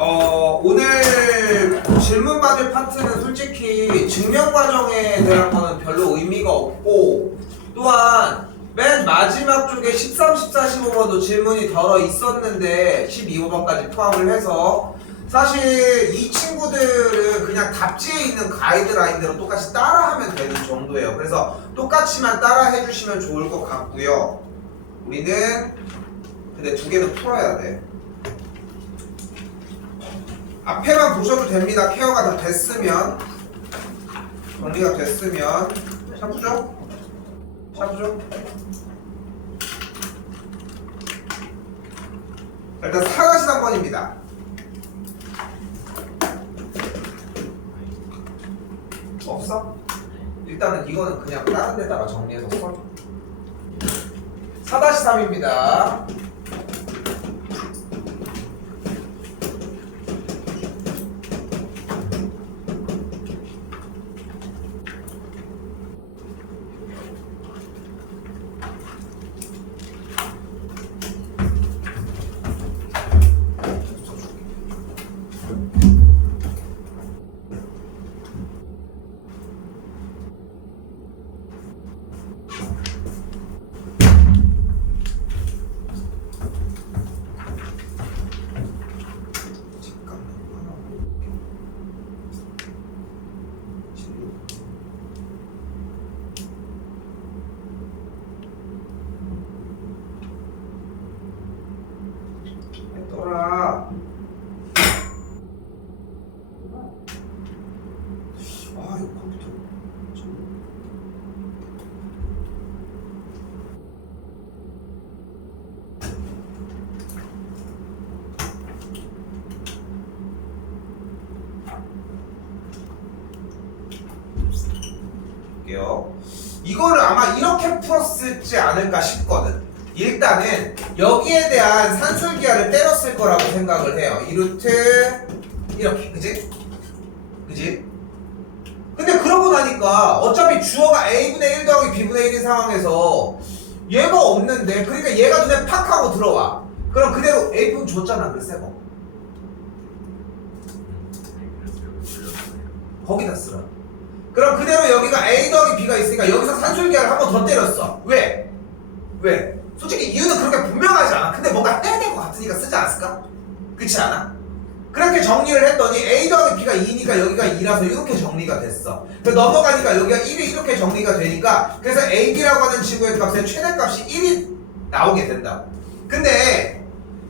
오늘 질문 받을 파트는 솔직히 증명 과정에 대한 거는 별로 의미가 없고, 또한 맨 마지막 쪽에 13, 14, 15번도 질문이 덜어 있었는데 12번까지 포함을 해서 사실 이 친구들은 그냥 답지에 있는 가이드라인대로 똑같이 따라하면 되는 정도예요. 그래서 똑같이만 따라 해주시면 좋을 것 같고요. 우리는 근데 두 개는 풀어야 돼. 앞에만 보셔도 됩니다. 케어가 다 됐으면, 정리가 됐으면. 샤프죠? 샤프죠? 일단 4-3번입니다. 없어? 일단은 이거는 그냥 다른 데다가 정리해서 써. 4-3입니다. 했더라. 이거 컴퓨터 볼게요. 이거를 아마 이렇게 풀었을지 않을까 싶거든. 일단은 여기에 대한 산술기하를 때렸을 거라고 생각을 해요. 이 루트 이렇게, 그지? 그지? 근데 그러고 나니까 어차피 주어가 a분의 1 더하기 b분의 1인 상황에서 얘가 없는데, 그러니까 얘가 눈에 팍 하고 들어와. 그럼 그대로 a분 줬잖아. 그 새거 거기다 쓰라. 그럼 그대로 여기가 a 더하기 b가 있으니까 여기서 산술기하를 한 번 더 때렸어. 왜? 왜? 솔직히 이유는 그렇게 분명하지 않아. 근데 뭔가 해야 될 것 같으니까 쓰지 않았을까? 그렇지 않아? 그렇게 정리를 했더니 a 더하기 b가 2니까 여기가 2라서 이렇게 정리가 됐어. 그 넘어가니까 여기가 1이 이렇게 정리가 되니까, 그래서 ab라고 하는 지구의 값의 최대값이 1이 나오게 된다고. 근데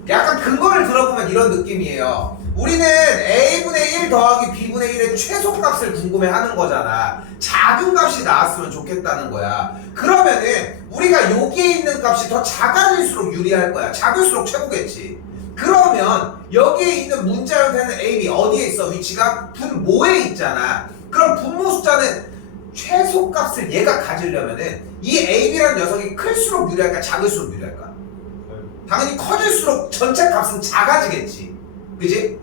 약간 근거를 들어보면 이런 느낌이에요. 우리는 a분의 1 더하기 b분의 1의 최소값을 궁금해하는 거잖아. 작은 값이 나왔으면 좋겠다는 거야. 그러면은 우리가 여기에 있는 값이 더 작아질수록 유리할 거야. 작을수록 최고겠지. 그러면 여기에 있는 문자 형태는 AB 어디에 있어? 위치가 분모에 있잖아. 그럼 분모 숫자는 최소값을 얘가 가지려면은 이 AB라는 녀석이 클수록 유리할까? 작을수록 유리할까? 당연히 커질수록 전체 값은 작아지겠지. 그지?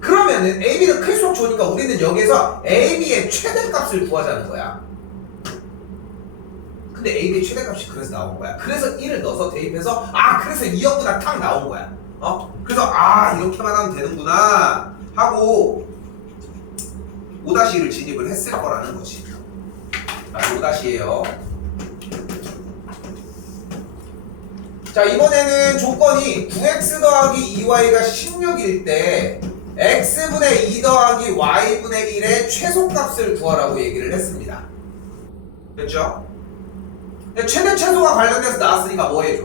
그러면은 AB는 클수록 좋으니까 우리는 여기에서 AB의 최대값을 구하자는 거야. 근데 AB의 최대값이 그래서 나온 거야. 그래서 1을 넣어서 대입해서 그래서 2억보다 탁 나온 거야. 그래서 이렇게만 하면 되는구나 하고 5-1을 진입을 했을 거라는 거지. 5-예요. 자, 이번에는 조건이 9x 더하기 2y가 16일 때 x분의 2 더하기 y분의 1의 최소값을 구하라고 얘기를 했습니다. 됐죠? 최대 최소가 관련돼서 나왔으니까 뭐 해줘?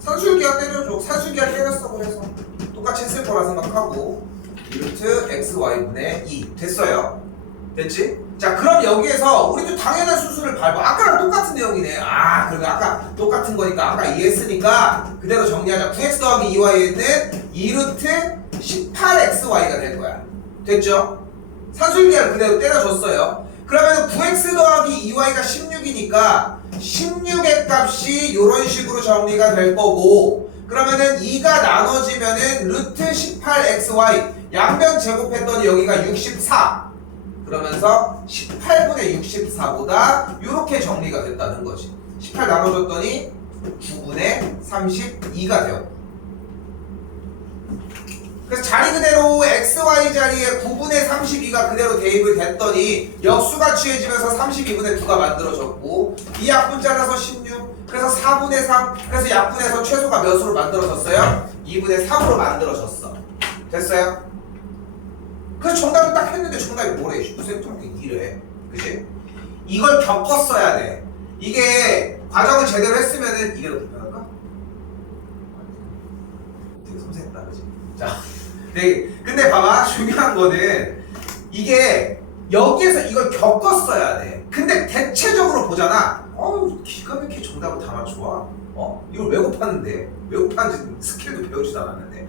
산술기하 때려줘. 산술기하 때렸어. 그래서 똑같이 했을 거라 생각하고 2루트 xy분의 2 됐어요. 됐지? 자, 그럼 여기에서 우리도 당연한 수순을 밟아. 아까랑 똑같은 내용이네. 그러면 아까 똑같은 거니까 아까 이해했으니까 그대로 정리하자. 9x 더하기 2y는 2루트 18xy가 될 거야. 됐죠? 산술기하를 그대로 때려줬어요. 그러면 9x 더하기 2y가 16이니까 16의 값이 이런 식으로 정리가 될 거고, 그러면은 2가 나눠지면은 루트 18xy 양변 제곱했더니 여기가 64. 그러면서 18분의 64보다 이렇게 정리가 됐다는 거지. 18 나눠줬더니 9분의 32가 되었고. 그래서 자리 그대로 xy 자리에 9분의 32가 그대로 대입을 됐더니 역수가 취해지면서 32분의 9가 만들어졌고 이 약분 잘라서 16, 그래서 4분의 3, 그래서 약분해서 최소가 몇으로 만들어졌어요? 2분의 3으로 만들어졌어. 됐어요? 그래서 정답을 딱 했는데 정답이 뭐래? 19cm 이래. 그치? 이걸 겪었어야 돼. 이게 과정을 제대로 했으면은 이게 더 불편할까? 되게 섬세했다, 그치? 자, 네, 근데 봐봐. 중요한 거는 이게 여기에서 이걸 겪었어야 돼. 근데 대체적으로 보잖아. 기가 막히게 정답을 다 맞춰와. 이걸 왜 곱하는데? 왜 곱하는지 스킬도 배우지도 않았는데.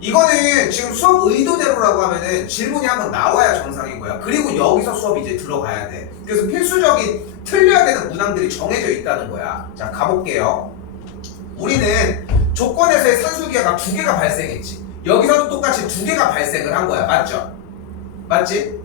이거는 지금 수업 의도대로라고 하면은 질문이 한번 나와야 정상인 거야. 그리고 여기서 수업이 이제 들어가야 돼. 그래서 필수적인 틀려야 되는 문항들이 정해져 있다는 거야. 자, 가볼게요. 우리는 조건에서의 산술기하가 2개가 발생했지. 여기서도 똑같이 2개가 발생을 한 거야. 맞죠? 맞지?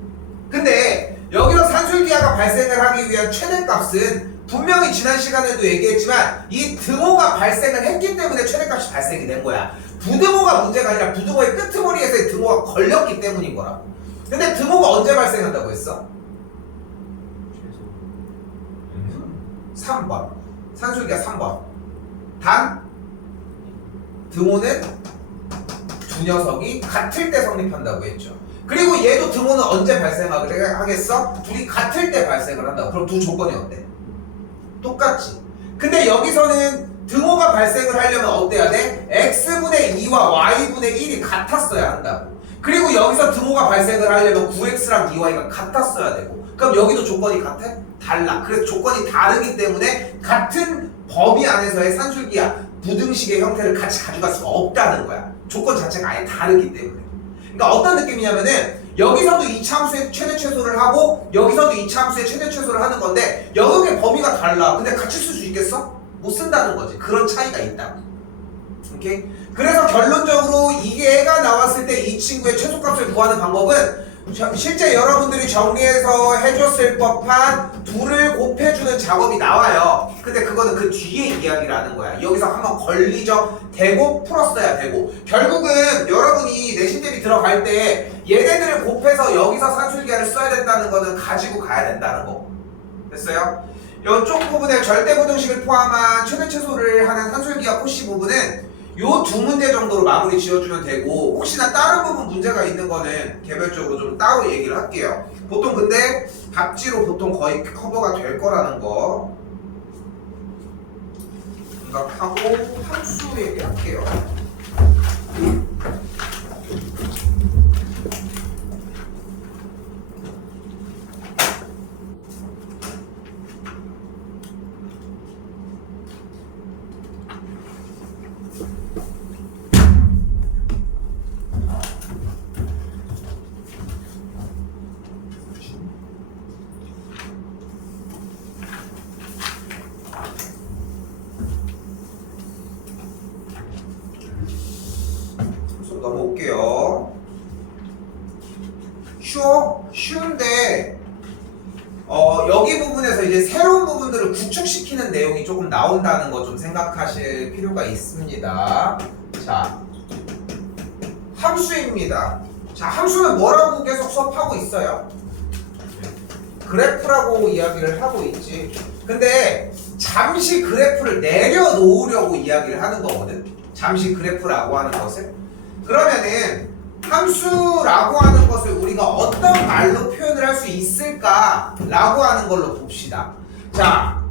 근데 여기서 산술기하가 발생을 하기 위한 최대값은 분명히 지난 시간에도 얘기했지만 이 등호가 발생을 했기 때문에 최대값이 발생이 된 거야. 부등호가 문제가 아니라 부등호의 끄트머리에서 등호가 걸렸기 때문인 거라고. 근데 등호가 언제 발생한다고 했어? 3번. 산술기하 3번. 단 등호는 두 녀석이 같을 때 성립한다고 했죠. 그리고 얘도 등호는 언제 발생하겠어? 둘이 같을 때 발생을 한다고. 그럼 두 조건이 어때? 똑같지. 근데 여기서는 등호가 발생을 하려면 어때야 돼? x분의 2와 y분의 1이 같았어야 한다고. 그리고 여기서 등호가 발생을 하려면 9x랑 2y가 같았어야 되고. 그럼 여기도 조건이 같아? 달라. 그래서 조건이 다르기 때문에 같은 범위 안에서의 산술기하 부등식의 형태를 같이 가져갈 수가 없다는 거야. 조건 자체가 아예 다르기 때문에. 그러니까 어떤 느낌이냐면은 여기서도 이차함수의 최대 최소를 하고 여기서도 이차함수의 최대 최소를 하는 건데 영역의 범위가 달라. 근데 같이 쓸 수 있겠어? 못 쓴다는 거지. 그런 차이가 있다고. 오케이? 그래서 결론적으로 이게가 나왔을 때 이 친구의 최소값을 구하는 방법은 실제 여러분들이 정리해서 해줬을 법한 둘을 곱해주는 작업이 나와요. 근데 그거는 그 뒤에 이야기를 하는 거야. 여기서 한번 걸리적 되고 풀었어야 되고 결국은 여러분이 내신 대비 들어갈 때 얘네들을 곱해서 여기서 산술기하를 써야 된다는 거는 가지고 가야 된다는 거. 됐어요? 이쪽 부분에 절대부등식을 포함한 최대 최소를 하는 산술기하 코시 부분은 요 두 문제 정도로 마무리 지어주면 되고 혹시나 다른 부분 문제가 있는 거는 개별적으로 좀 따로 얘기를 할게요. 보통 근데 답지로 보통 거의 커버가 될 거라는 거 생각하고 함수 얘기할게요. 넘어올게요. 쉬운데 여기 부분에서 이제 새로운 부분들을 구축시키는 내용이 조금 나온다는 거 좀 생각하실 필요가 있습니다. 자, 함수입니다. 자, 함수는 뭐라고 계속 수업하고 있어요? 그래프라고 이야기를 하고 있지. 근데 잠시 그래프를 내려놓으려고 이야기를 하는 거거든. 잠시 그래프라고 하는 것을. 그러면은 함수라고 하는 것을 우리가 어떤 말로 표현을 할 수 있을까라고 하는 걸로 봅시다. 자,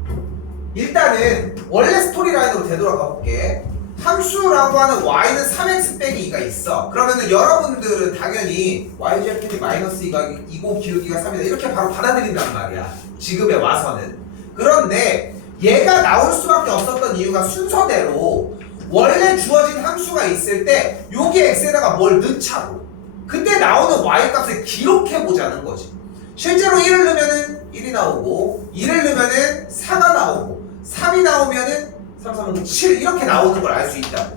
일단은 원래 스토리라인으로 되돌아가 볼게. 함수라고 하는 y는 3x 빼기 2가 있어. 그러면은 여러분들은 당연히 y제곱이 마이너스 2고 기울기가 3이다 이렇게 바로 받아들인단 말이야. 지금에 와서는. 그런데 얘가 나올 수밖에 없었던 이유가 순서대로 원래 주어진 함수가 있을 때 여기 x에다가 뭘 넣자고. 그때 나오는 y 값을 기록해 보자는 거지. 실제로 1을 넣으면은 1이 나오고 2를 넣으면은 4가 나오고 3이 나오면은 3, 3, 5, 7 이렇게 나오는 걸 알 수 있다고.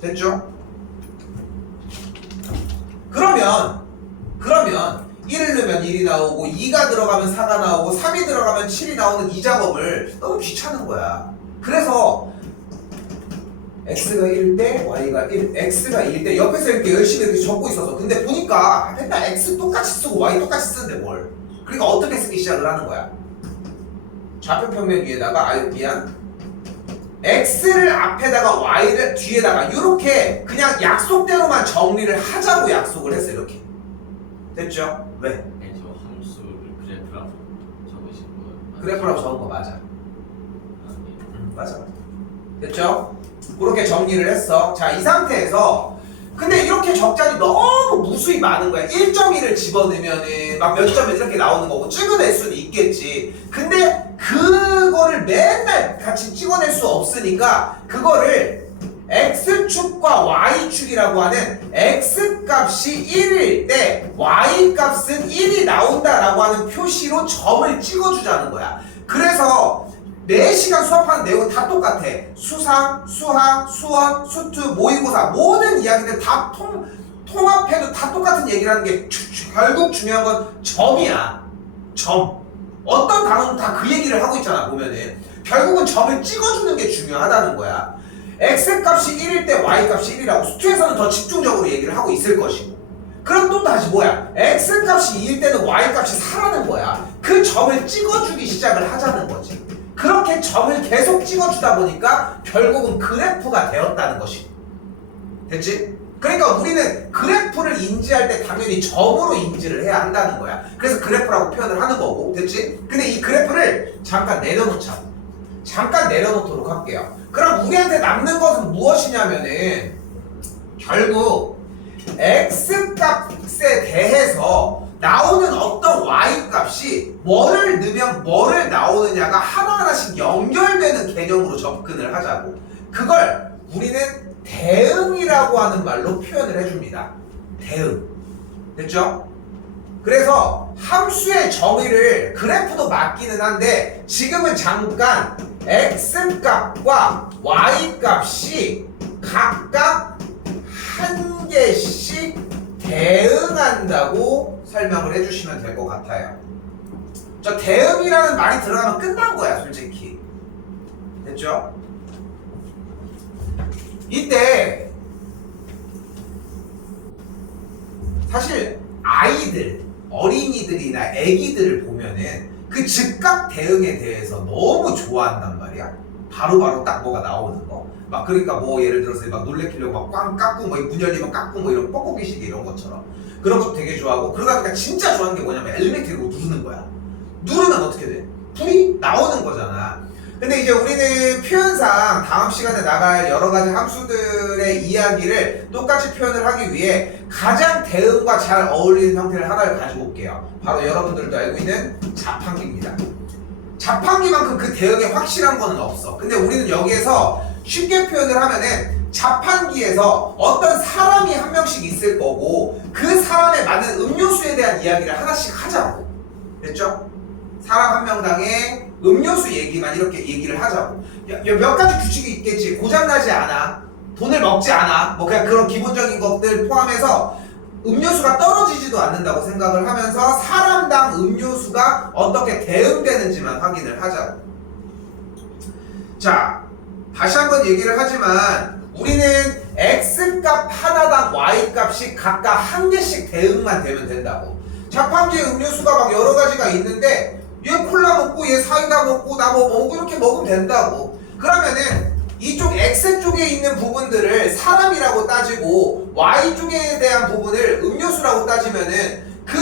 됐죠? 그러면 1을 넣으면 1이 나오고 2가 들어가면 4가 나오고 3이 들어가면 7이 나오는 이 작업을 너무 귀찮은 거야. 그래서 x가 1 때 y가 1, x가 1 때 옆에서 이렇게 열심히 이렇게 적고 있어서 근데 보니까 맨날 x 똑같이 쓰고 y 똑같이 쓰는데 뭘 그러니까 어떻게 쓰기 시작을 하는 거야 좌표 평면 위에다가 미안 x를 앞에다가 y를 뒤에다가 이렇게 그냥 약속대로만 정리를 하자고 약속을 했어 이렇게 됐죠? 왜? 네, 저 함수를 그래프라고 적으신 거예요. 그래프라고 적은 거 맞아 아, 네. 맞아 됐죠? 그렇게 정리를 했어 자 이 상태에서 근데 이렇게 적자리 너무 무수히 많은 거야 1.1을 집어넣으면은 막 몇 점이 이렇게 나오는 거고 찍어낼 수는 있겠지 근데 그거를 맨날 같이 찍어낼 수 없으니까 그거를 x축과 y축이라고 하는 x값이 1일 때 y값은 1이 나온다라고 하는 표시로 점을 찍어주자는 거야 그래서 4시간 수업하는 내용은 다 똑같아. 수상, 수학, 수원, 수투, 모의고사 모든 이야기들 다 통합해도 다 똑같은 얘기를 하는 게 결국 중요한 건 점이야. 점. 어떤 단어는 다 그 얘기를 하고 있잖아 보면은. 결국은 점을 찍어주는 게 중요하다는 거야. x값이 1일 때 y값이 1이라고 수투에서는 더 집중적으로 얘기를 하고 있을 것이고 그럼 또 다시 뭐야? x값이 2일 때는 y값이 4라는 거야. 그 점을 찍어주기 시작을 하자는 거지. 그렇게 점을 계속 찍어주다 보니까 결국은 그래프가 되었다는 것이 됐지? 그러니까 우리는 그래프를 인지할 때 당연히 점으로 인지를 해야 한다는 거야 그래서 그래프라고 표현을 하는 거고 됐지? 근데 이 그래프를 잠깐 내려놓자 잠깐 내려놓도록 할게요 그럼 우리한테 남는 것은 무엇이냐면은 결국 x값에 대해서 나오는 어떤 y값이 뭐를 넣으면 뭐를 나오느냐가 하나하나씩 연결되는 개념으로 접근을 하자고 그걸 우리는 대응이라고 하는 말로 표현을 해줍니다 대응 됐죠? 그래서 함수의 정의를 그래프도 맞기는 한데 지금은 잠깐 x값과 y값이 각각 한 개씩 대응한다고 설명을 해주시면 될 것 같아요. 저 대응이라는 말이 들어가면 끝난 거야 솔직히 됐죠? 이때 사실 아이들 어린이들이나 애기들을 보면은 그 즉각 대응에 대해서 너무 좋아한단 말이야 바로바로 딱 뭐가 나오는 거 막 그러니까 뭐 예를 들어서 막 놀래키려고 막 꽝 깎고 뭐 문 열리면 깎고 뭐 이런 뻐꾸기 시계 이런 것처럼 그런 것도 되게 좋아하고 그러다 보니까 진짜 좋아하는 게 뭐냐면 엘리베이터로 누르는 거야 누르면 어떻게 돼? 불이 나오는 거잖아 근데 이제 우리는 표현상 다음 시간에 나갈 여러 가지 함수들의 이야기를 똑같이 표현을 하기 위해 가장 대응과 잘 어울리는 형태를 하나를 가지고 올게요 바로 여러분들도 알고 있는 자판기입니다 자판기만큼 그 대응에 확실한 거는 없어 근데 우리는 여기에서 쉽게 표현을 하면은 자판기에서 어떤 사람이 한 명씩 있을 거고 그 사람에 맞는 음료수에 대한 이야기를 하나씩 하자고 됐죠? 사람 한 명당의 음료수 얘기만 이렇게 얘기를 하자고 몇 가지 규칙이 있겠지 고장나지 않아 돈을 먹지 않아 뭐 그냥 그런 기본적인 것들 포함해서 음료수가 떨어지지도 않는다고 생각을 하면서 사람당 음료수가 어떻게 대응되는지만 확인을 하자고 자 다시 한번 얘기를 하지만 우리는 x값 하나당 y값이 각각 한 개씩 대응만 되면 된다고 자판기에 음료수가 막 여러 가지가 있는데 얘 콜라 먹고 얘 사이다 먹고 나 뭐 먹고 이렇게 먹으면 된다고 그러면은 이쪽 x쪽에 있는 부분들을 사람이라고 따지고 y쪽에 대한 부분을 음료수라고 따지면은 그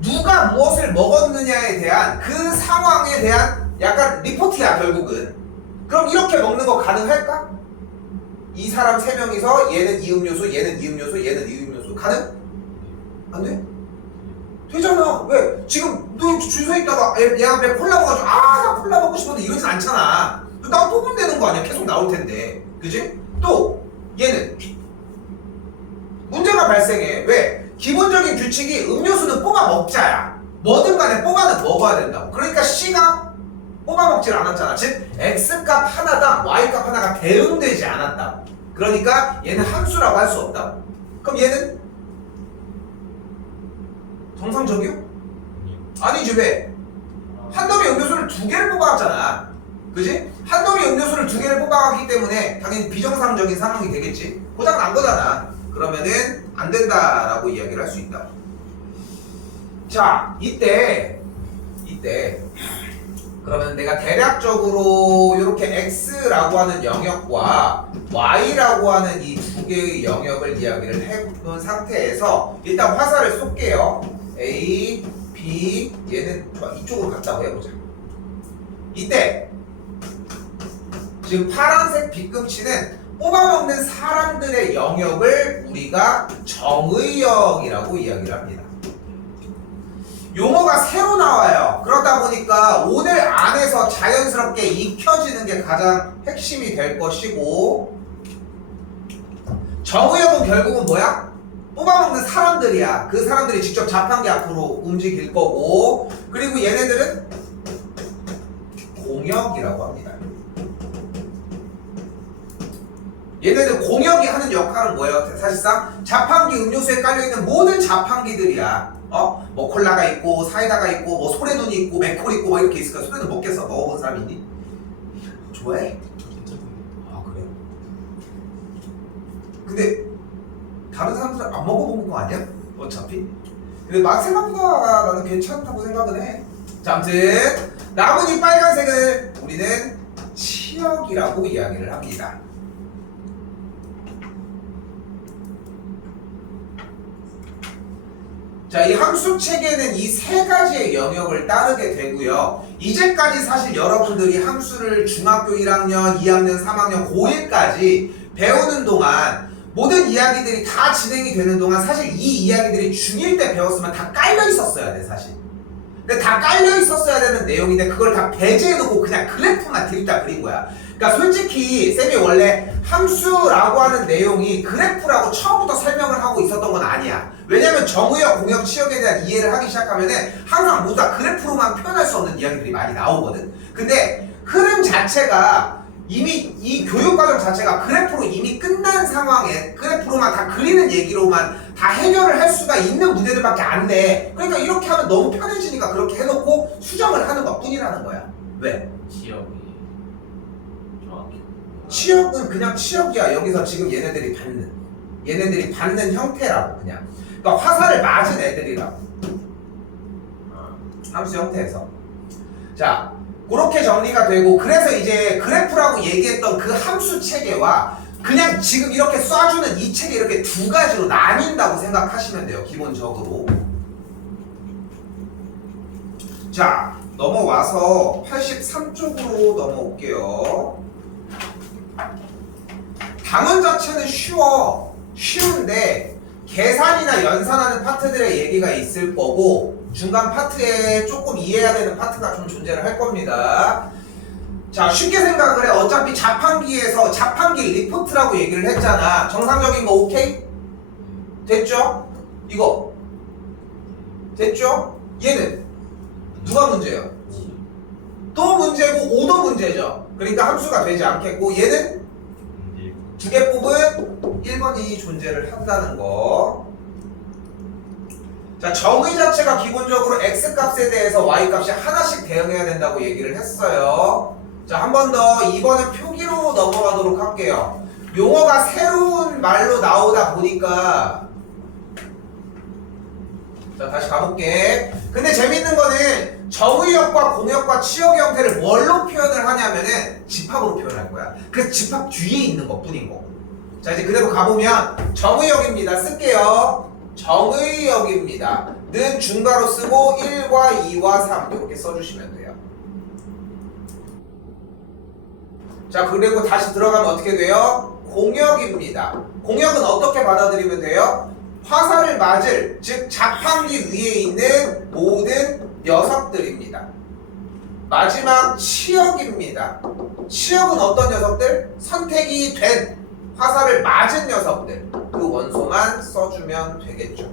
누가 무엇을 먹었느냐에 대한 그 상황에 대한 약간 리포트야 결국은 그럼 이렇게 먹는 거 가능할까? 이 사람 3명이서 얘는 이 음료수, 얘는 이 음료수, 얘는 이 음료수 가능? 안 돼? 되잖아. 왜? 지금 너 줄 서 있다가 얘가 왜 콜라 먹어가지고 나 콜라 먹고 싶은데 이러진 않잖아. 나 뽑으면 되는 거 아니야? 계속 나올 텐데. 그지? 또 얘는 문제가 발생해. 왜? 기본적인 규칙이 음료수는 뽑아 먹자야. 뭐든 간에 뽑아는 먹어야 된다고. 그러니까 C가 뽑아 먹질 않았잖아. 즉 X값 하나당 Y값 하나가 대응되지 않았다고. 그러니까 얘는 함수라고 할 수 없다고. 그럼 얘는 정상적이요? 아니지. 왜? 한 놈이 음료수를 2개를 뽑아왔잖아. 그지? 한 놈이 음료수를 2개를 뽑아 고가하기 때문에 당연히 비정상적인 상황이 되겠지. 고장 난 거잖아. 그러면은 안 된다라고 이야기를 할 수 있다. 자, 이때 그러면 내가 대략적으로 이렇게 x라고 하는 영역과 y라고 하는 이 두 개의 영역을 이야기를 해놓은 상태에서 일단 화살을 쏠게요. A, B, 얘는 이쪽으로 갔다고 해보자. 이때 지금 파란색 빗금치는 뽑아먹는 사람들의 영역을 우리가 정의역이라고 이야기를 합니다. 용어가 새로 나와요. 그러다 보니까 오늘 안에서 자연스럽게 익혀지는 게 가장 핵심이 될 것이고, 정의역은 결국은 뭐야? 뽑아먹는 사람들이야. 그 사람들이 직접 자판기 앞으로 움직일 거고, 그리고 얘네들은 공역이라고 합니다. 얘네들 공역이 하는 역할은 뭐예요? 사실상 자판기 음료수에 깔려있는 모든 자판기들이야. 뭐 콜라가 있고 사이다가 있고 뭐 소래눈이 있고 맥콜 있고 뭐 이렇게 있을까? 소래눈 먹겠어? 먹어본 사람 있니? 좋아해? 아 그래? 근데 다른 사람들은 안 먹어본 거 아니야? 어차피? 근데 막 생각보다 나는 괜찮다고 생각은 해. 자, 아무튼 남은 이 빨간색을 우리는 치역이라고 이야기를 합니다. 자, 이 함수 체계는 이 세 가지의 영역을 따르게 되고요. 이제까지 사실 여러분들이 함수를 중학교 1학년, 2학년, 3학년, 고1까지 배우는 동안 모든 이야기들이 다 진행이 되는 동안 사실 이 이야기들이 중1 때 배웠으면 다 깔려 있었어야 돼, 사실. 근데 다 깔려 있었어야 되는 내용인데 그걸 다 배제해놓고 그냥 그래프만 드립다 그린 거야. 그러니까 솔직히 쌤이 원래 함수라고 하는 내용이 그래프라고 처음부터 설명을 하고 있었던 건 아니야. 왜냐면 정의역, 공역, 치역에 대한 이해를 하기 시작하면은 항상 모두 다 그래프로만 표현할 수 없는 이야기들이 많이 나오거든. 근데 흐름 자체가 이미 이 교육과정 자체가 그래프로 이미 끝난 상황에 그래프로만 다 그리는 얘기로만 다 해결을 할 수가 있는 문제들밖에 안 돼. 그러니까 이렇게 하면 너무 편해지니까 그렇게 해놓고 수정을 하는 것 뿐이라는 거야. 왜? 지역이 정확히 치역은 그냥 치역이야. 여기서 지금 얘네들이 받는 형태라고 그냥. 그러니까 화살을 맞은 애들이라고. 함수 형태에서. 자, 그렇게 정리가 되고, 그래서 이제 그래프라고 얘기했던 그 함수 체계와 그냥 지금 이렇게 쏴주는 이 체계 이렇게 두 가지로 나뉜다고 생각하시면 돼요, 기본적으로. 자, 넘어와서 83쪽으로 넘어올게요. 당원 자체는 쉬운데 계산이나 연산하는 파트들의 얘기가 있을 거고 중간 파트에 조금 이해해야 되는 파트가 좀 존재를 할 겁니다. 자, 쉽게 생각을 해. 어차피 자판기에서 자판기 리포트라고 얘기를 했잖아. 정상적인 거 오케이? 됐죠? 이거 됐죠? 얘는 누가 문제예요? 또 문제고 5도 문제죠. 그러니까 함수가 되지 않겠고 얘는 두 개 뽑은 1번이 존재를 한다는 거. 자, 정의 자체가 기본적으로 x값에 대해서 y값이 하나씩 대응해야 된다고 얘기를 했어요. 자, 한 번 더 2번은 표기로 넘어가도록 할게요. 용어가 새로운 말로 나오다 보니까 자, 다시 가볼게. 근데 재밌는 거는 정의역과 공역과 치역의 형태를 뭘로 표현을 하냐면은 집합으로 표현할 거야. 그래서 집합 뒤에 있는 것 뿐인 거고. 자, 이제 그대로 가보면 정의역입니다. 쓸게요. 정의역입니다. 는 중괄호 쓰고 1과 2와 3 이렇게 써주시면 돼요. 자, 그리고 다시 들어가면 어떻게 돼요? 공역입니다. 공역은 어떻게 받아들이면 돼요? 화살을 맞을, 즉 자판기 위에 있는 모든 녀석들입니다. 마지막 치역입니다. 치역은 어떤 녀석들? 선택이 된 화살을 맞은 녀석들. 그 원소만 써주면 되겠죠.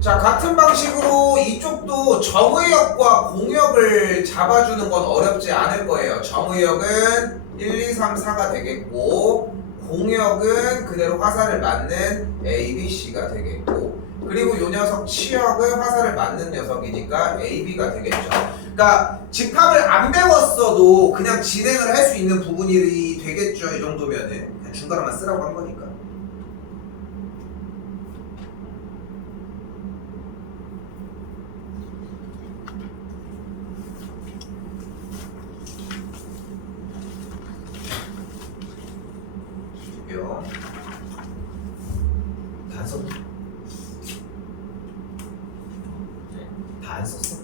자, 같은 방식으로 이쪽도 정의역과 공역을 잡아주는 건 어렵지 않을 거예요. 정의역은 1, 2, 3, 4가 되겠고 공역은 그대로 화살을 맞는 A, B, C가 되겠고 그리고 요 녀석 치역은 화살을 맞는 녀석이니까 AB가 되겠죠. 그러니까 집합을 안 배웠어도 그냥 진행을 할 수 있는 부분이 되겠죠. 이 정도면은 그냥 중간에만 쓰라고 한 거니까. 다 썼네. 다 안 썼어?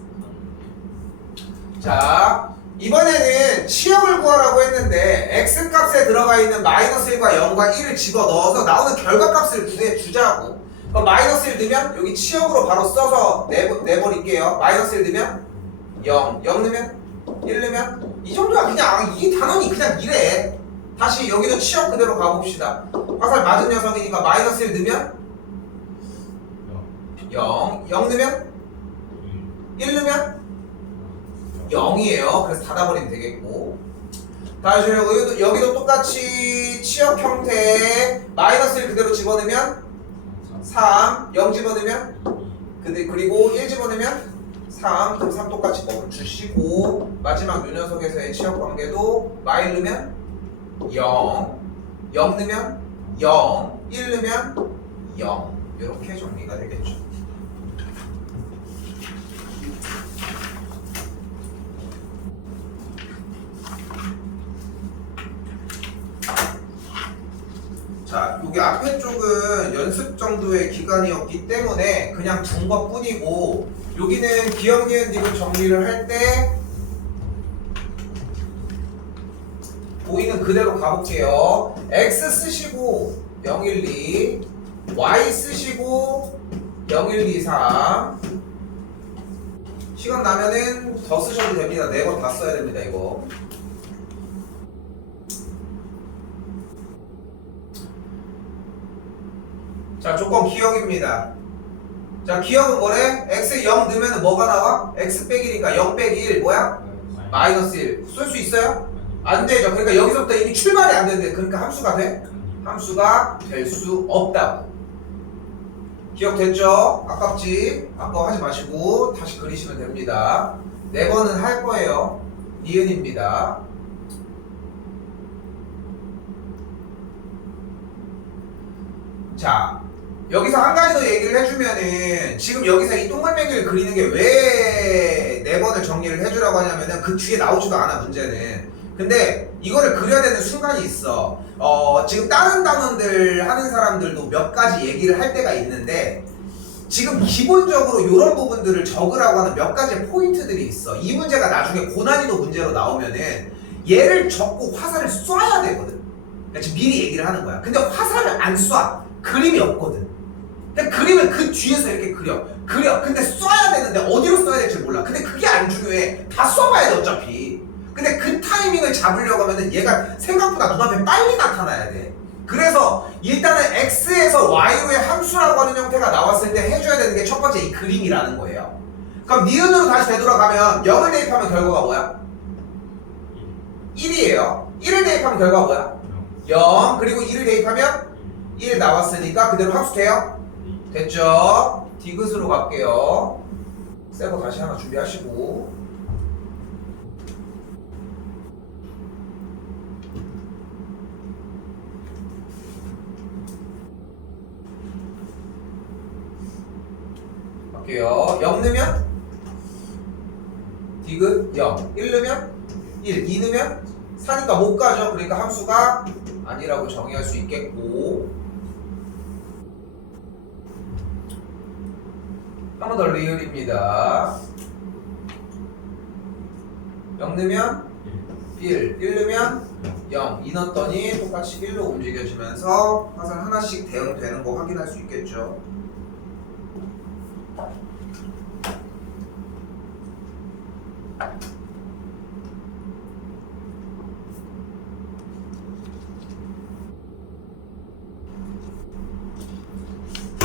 자, 이번에는 치역을 구하라고 했는데 x값에 들어가 있는 마이너스 1과 0과 1을 집어넣어서 나오는 결과값을 구해주자고. 그럼 마이너스 1 넣으면 여기 치역으로 바로 써서 내버릴게요. 마이너스 1 넣으면 0, 0 넣으면 1 넣으면 이 정도야. 그냥 이 단원이 그냥 이래. 다시 여기도 치역 그대로 가봅시다. 화살 맞은 녀석이니까 마이너스 1 넣으면 0, 0 넣으면 1 넣으면 0이에요. 그래서 닫아버리면 되겠고. 다시 여기도 똑같이 치역 형태 마이너스 1 그대로 집어넣으면 3, 0 집어넣으면 그리고 1 집어넣으면 3, 그럼 3 똑같이 멈추시고 마지막 요 녀석에서의 치역 관계도 마이 넣으면 0, 0 넣으면 0, 1 넣으면 0 이렇게 정리가 되겠죠. 자, 여기 앞에 쪽은 연습 정도의 기간이었기 때문에 그냥 둔 것뿐이고 여기는 기억, 니은, 디귿 정리를 할 때 보이는 그대로 가볼게요. x 쓰시고 0, 1, 2 y 쓰시고 0, 1, 2, 3 시간 나면은 더 쓰셔도 됩니다. 4번 다 써야 됩니다. 이거 자, 조건 기억입니다. 자, 기억은 뭐래? x에 0 넣으면 뭐가 나와? x 빼기 1이니까 0 빼기 1 뭐야? 마이너스 1 쓸 수 있어요? 안 되죠. 그러니까 여기서부터 이미 출발이 안 되는데 그러니까 함수가 돼? 함수가 될 수 없다고. 기억됐죠? 아깝지? 아까워하지 마시고 다시 그리시면 됩니다. 4번은 할 거예요. 니은입니다. 자, 여기서 한 가지 더 얘기를 해주면은 지금 여기서 이 동글뱅이를 그리는 게 왜 4번을 정리를 해주라고 하냐면은 그 뒤에 나오지도 않아 문제는. 근데 이거를 그려야 되는 순간이 있어. 지금 다른 단원들 하는 사람들도 몇 가지 얘기를 할 때가 있는데 지금 기본적으로 이런 부분들을 적으라고 하는 몇 가지 포인트들이 있어. 이 문제가 나중에 고난이도 문제로 나오면은 얘를 적고 화살을 쏴야 되거든. 그러니까 지금 미리 얘기를 하는 거야. 근데 화살을 안 쏴. 그림이 없거든. 그러니까 그림을 그 뒤에서 이렇게 그려. 근데 쏴야 되는데 어디로 쏴야 될지 몰라. 근데 그게 안 중요해. 다 쏴봐야 돼 어차피. 근데 그 타이밍을 잡으려고 하면은 얘가 생각보다 눈앞에 빨리 나타나야 돼. 그래서 일단은 x에서 y로의 함수라고 하는 형태가 나왔을 때 해줘야 되는 게 첫 번째 이 그림이라는 거예요. 그럼 니은으로 다시 되돌아가면 0을 대입하면 결과가 뭐야? 1이에요. 1을 대입하면 결과가 뭐야? 0. 그리고 2를 대입하면 1 나왔으니까 그대로 함수 돼요? 됐죠? 디귿으로 갈게요. 새거 다시 하나 준비하시고. 갈게요. 0 넣으면 디귿 0, 1 넣으면 1, 2 넣으면 4니까 못 가죠. 그러니까 함수가 아니라고 정의할 수 있겠고. 한 번 더 리을입니다. 0 넣으면 1, 1 넣으면 0, 2 넣었더니 똑같이 1로 움직여지면서 화살 하나씩 대응되는 거 확인할 수 있겠죠.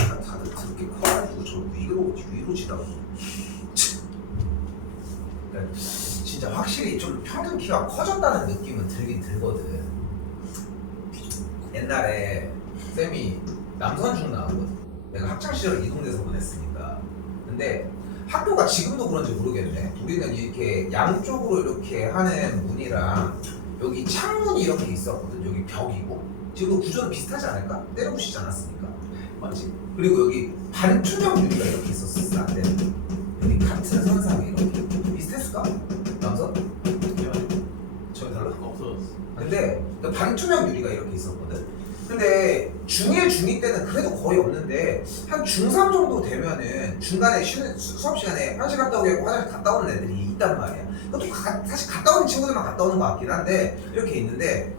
다들 그렇게 커가지고 저 위로 지다가 그러니까 진짜 확실히 좀 평균 키가 커졌다는 느낌은 들긴 들거든. 옛날에 쌤이 남선중 나오거든. 내가 학창 시절을 이동돼서 보냈으니까. 근데 학교가 지금도 그런지 모르겠네. 우리는 이렇게 양쪽으로 이렇게 하는 문이랑 여기 창문이 이렇게 있었거든. 여기 벽이고. 지금도 구조는 비슷하지 않을까? 때려부시지 않았으니까. 맞지? 그리고 여기 반투명 유리가 이렇게 있었어. 안 돼. 여기 같은 선상에 이렇게 비슷했을까? 남선? 전혀 달라? 없어졌어. 근데 반투명 유리가 이렇게 있었거든. 근데 중1, 중2 때는 그래도 거의 없는데 한 중3 정도 되면은 중간에 쉬는 수업 시간에 화장실 갔다 오게 하고 화장실 갔다 오는 애들이 있단 말이야. 그것도 사실 갔다 오는 친구들만 갔다 오는 것 같긴 한데 이렇게 있는데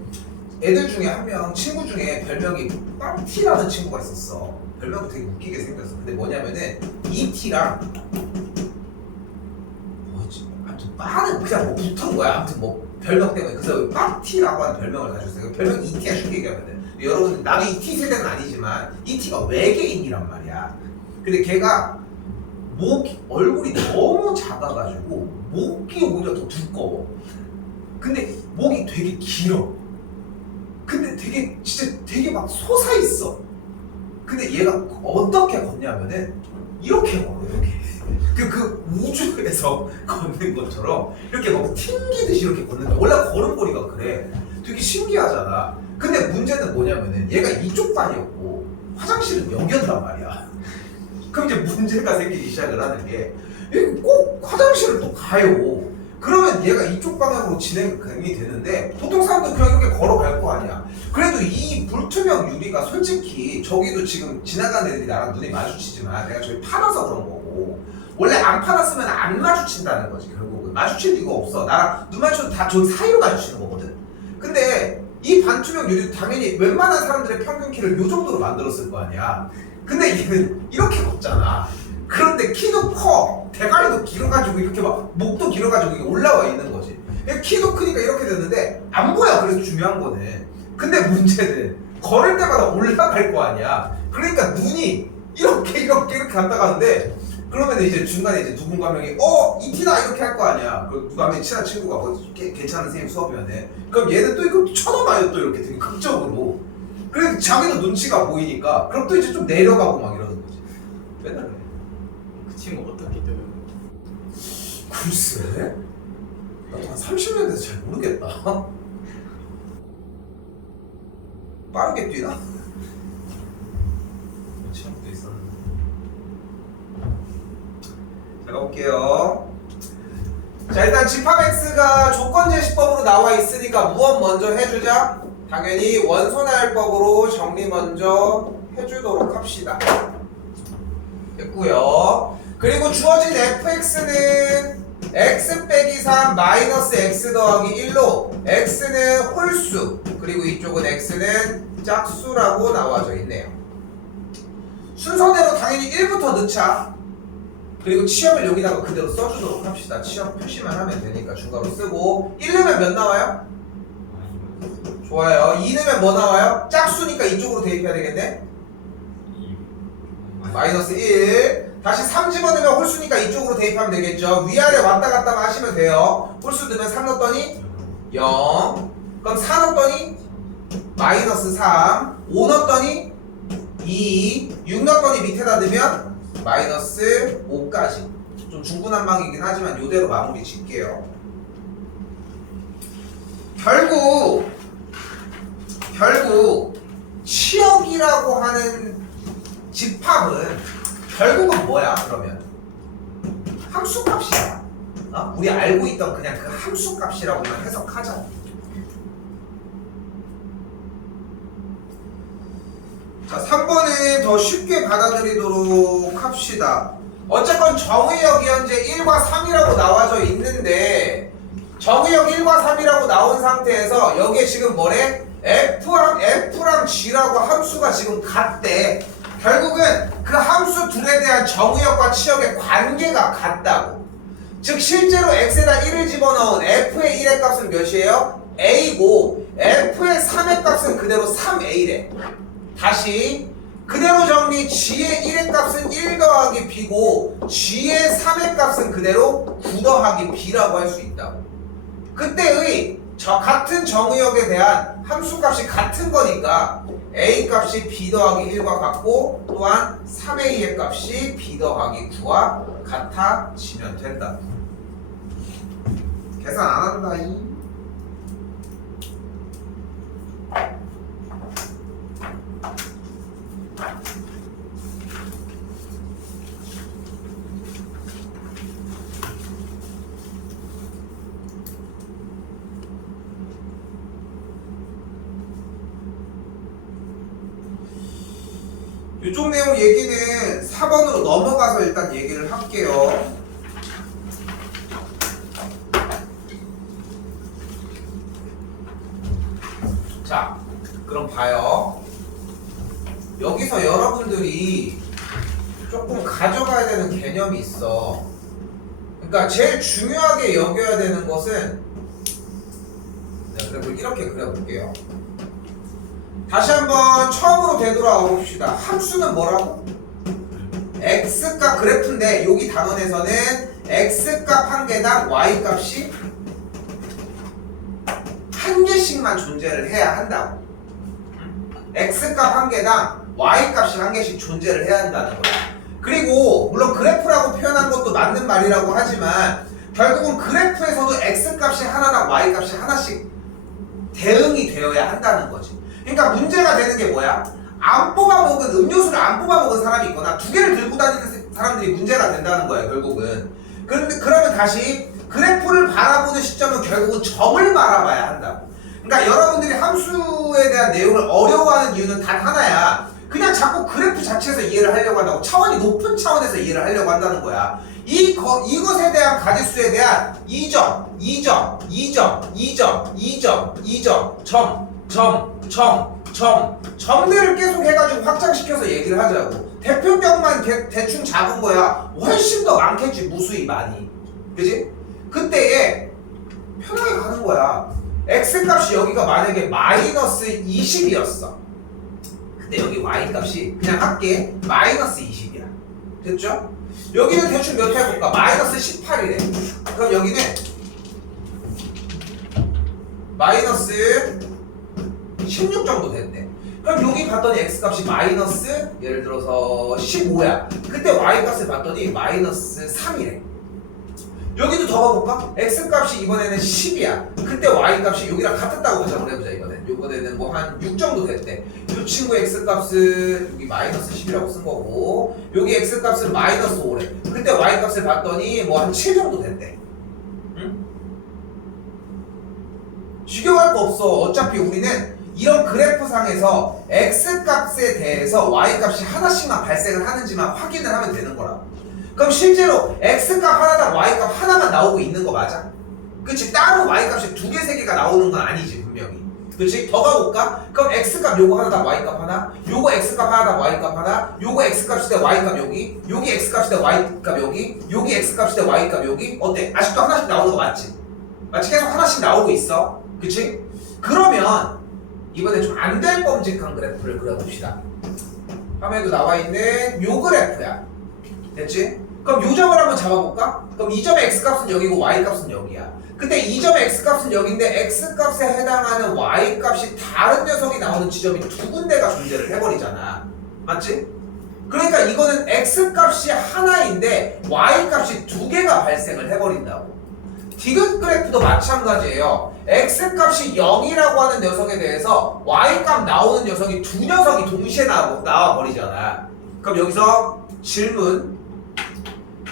애들 중에 한 명 친구 중에 별명이 빵티라는 친구가 있었어. 별명도 되게 웃기게 생겼어. 근데 뭐냐면은 ET랑 뭐였지? 아무튼 빵은 그냥 뭐 붙은 거야. 아무튼 뭐 별명 때문에. 그래서 빵티라고 하는 별명을 가지고 있어요. 별명 ET야 쉽게 얘기하면 돼. 여러분 나도 ET 세대는 아니지만 ET가 외계인이란 말이야. 근데 걔가 얼굴이 너무 작아가지고 목이 오히려 더 두꺼워. 근데 목이 되게 길어. 근데 진짜 되게 막 솟아있어. 근데 얘가 어떻게 걷냐면은 이렇게 걸어. 이렇게 그 우주에서 걷는 것처럼 이렇게 막 튕기듯이 이렇게 걷는 거야. 원래 걸음걸이가 그래. 되게 신기하잖아. 근데 문제는 뭐냐면은 얘가 이쪽 반이었고 화장실은 여기였단 말이야. 그럼 이제 문제가 생기기 시작을 하는 게 꼭 화장실을 또 가요. 그러면 얘가 이쪽 방향으로 진행이 되는데 보통 사람들은 그냥 이렇게 걸어갈 거 아니야. 그래도 이 불투명 유리가 솔직히 저기도 지금 지나가는 애들이 나랑 눈이 마주치지만 내가 저기 파놔서 그런 거고 원래 안 파놨으면 안 마주친다는 거지. 결국은 마주칠 이유가 없어. 나랑 눈 마주쳐도 다 저 사이로 마주치는 거거든. 근데 이 반투명 유리도 당연히 웬만한 사람들의 평균 키를 요 정도로 만들었을 거 아니야. 근데 얘는 이렇게 걷잖아. 그런데 키도 커, 대가리도 길어가지고 이렇게 막 목도 길어가지고 이게 올라와 있는 거지. 키도 크니까 이렇게 됐는데 안 보여. 그래서 중요한 거는. 근데 문제는 걸을 때마다 올라갈 거 아니야. 그러니까 눈이 이렇게 갔다 가는데 그러면 이제 중간에 이제 누군가 한 명이 이티다 이렇게 할 거 아니야. 그 누가 한 명 친한 친구가 괜찮은 선생님 수업이었네. 그럼 얘는 또 이거 쳐다봐요. 또 이렇게 되게 극적으로. 그래서 자기도 눈치가 보이니까 그럼 또 이제 좀 내려가고 막 이러는 거지. 맨날 그래. 그 친구 어떻게 되는 글쎄? 나도 한 30년 돼서 잘 모르겠다. 빠르게 뛰나? 친구도 있었는데. 자, 가볼게요. 자, 일단 집합X가 조건제시법으로 나와 있으니까 무엇 먼저 해주자? 당연히 원소나열법으로 정리 먼저 해주도록 합시다. 됐고요. 그리고 주어진 fx는 x 빼기 3 마이너스 x 더하기 1로 x는 홀수 그리고 이쪽은 x는 짝수라고 나와져 있네요. 순서대로 당연히 1부터 넣자. 그리고 치역을 여기다가 그대로 써주도록 합시다. 치역 표시만 하면 되니까 중괄호 쓰고 1 넣으면 몇 나와요? 좋아요. 2 넣으면 뭐 나와요? 짝수니까 이쪽으로 대입해야 되겠네? 마이너스 1. 다시 3 집어넣으면 홀수니까 이쪽으로 대입하면 되겠죠. 위아래 왔다 갔다 하시면 돼요. 홀수 넣으면 3 넣었더니 0. 그럼 4 넣었더니 마이너스 3. 5 넣었더니 2. 6 넣었더니 밑에다 넣으면 마이너스 5까지. 좀 중구난방이긴 하지만 이대로 마무리 짓게요. 결국 치역이라고 하는 집합은 결국은 뭐야? 그러면 함수값이야. 우리 알고 있던 그냥 그 함수값이라고만 해석하자. 자, 3번은 더 쉽게 받아들이도록 합시다. 어쨌건 정의역 현재 1과 3이라고 나와져 있는데 정의역 1과 3이라고 나온 상태에서 여기에 지금 뭐래? F랑 G라고 함수가 지금 같대. 결국은 그 함수 둘에 대한 정의역과 치역의 관계가 같다고. 즉 실제로 x에다 1을 집어넣은 f의 1의 값은 몇이에요? a고 f의 3의 값은 그대로 3a래. 다시 그대로 정리. g의 1의 값은 1 더하기 b고 g의 3의 값은 그대로 9 더하기 b라고 할 수 있다고. 그때의 같은 정의역에 대한 함수값이 같은 거니까 a 값이 b 더하기 1과 같고 또한 3a의 값이 b 더하기 9와 같아지면 된다. 계산 안 한다잉. 이쪽 내용 얘기는 4번으로 넘어가서 일단 얘기를 할게요. 자, 그럼 봐요. 여기서 여러분들이 조금 가져가야 되는 개념이 있어. 그러니까 제일 중요하게 여겨야 되는 것은, 그래서 이렇게 그려볼게요. 다시 한번 처음으로 되돌아와 봅시다. 함수는 뭐라고? x값 그래프인데 여기 단원에서는 x값 한 개당 y값이 한 개씩만 존재를 해야 한다고. x값 한 개당 y값이 한 개씩 존재를 해야 한다는 거야. 그리고 물론 그래프라고 표현한 것도 맞는 말이라고 하지만 결국은 그래프에서도 x값이 하나당 y값이 하나씩 대응이 되어야 한다는 거지. 그러니까 문제가 되는 게 뭐야? 안 뽑아먹은 음료수를 안 뽑아먹은 사람이 있거나 두 개를 들고 다니는 사람들이 문제가 된다는 거야 결국은. 그러면 다시 그래프를 바라보는 시점은 결국은 점을 바라봐야 한다고. 그러니까 여러분들이 함수에 대한 내용을 어려워하는 이유는 단 하나야. 그냥 자꾸 그래프 자체에서 이해를 하려고 한다고. 차원이 높은 차원에서 이해를 하려고 한다는 거야. 이것에 대한 가짓수에 대한 2점, 2점, 2점, 2점, 2점, 2점, 점들을 계속 해가지고 확장시켜서 얘기를 하자고. 대표격만 대충 잡은 거야. 훨씬 더 많겠지, 무수히 많이. 그지? 그때에 편하게 가는 거야. x값이 여기가 만약에 마이너스 20이었어. 근데 여기 y값이 그냥 할게 마이너스 20이야. 됐죠? 여기는 대충 몇 해볼까? 마이너스 18이래. 그럼 여기는 마이너스 16 정도 됐대. 그럼 여기 봤더니 x값이 마이너스 예를 들어서 15야. 그때 y값을 봤더니 마이너스 3이래. 여기도 더 가볼까? x값이 이번에는 10이야. 그때 y값이 여기랑 같았다고 가정을 해보자. 이번에는 뭐 한 6 정도 됐대. 이 친구 x값은 여기 마이너스 10이라고 쓴 거고 여기 x값은 마이너스 5래. 그때 y값을 봤더니 뭐 한 7 정도 됐대. 응? 비교할 거 없어. 어차피 우리는 이런 그래프상에서 x값에 대해서 y값이 하나씩만 발생을 하는지만 확인을 하면 되는 거라. 그럼 실제로 x값 하나당 y값 하나만 나오고 있는 거 맞아? 그치? 따로 y값이 두 개, 세 개가 나오는 건 아니지 분명히. 그치? 더 가볼까? 그럼 x값 요거 하나당 y값 하나, 요거 x값 하나당 y값 하나, 요거 x값이 대 y값 여기, 여기 x값이 대 y값 여기, 여기 x값이 대 y값 여기. 어때? 아직도 하나씩 나오는 거 맞지? 맞지? 계속 하나씩 나오고 있어. 그치? 그러면 이번에 좀 안 될 범직한 그래프를 그려봅시다. 화면에도 나와 있는 요 그래프야. 됐지? 그럼 요 점을 한번 잡아볼까? 그럼 이 점의 x값은 여기고 y값은 여기야. 근데 이 점의 x값은 여기인데 x값에 해당하는 y값이 다른 녀석이 나오는 지점이 두 군데가 존재를 해버리잖아. 맞지? 그러니까 이거는 x값이 하나인데 y값이 두 개가 발생을 해버린다고. 디귿 그래프도 마찬가지예요. x값이 0이라고 하는 녀석에 대해서 y값 나오는 녀석이 두 녀석이 동시에 나와버리잖아. 그럼 여기서 질문,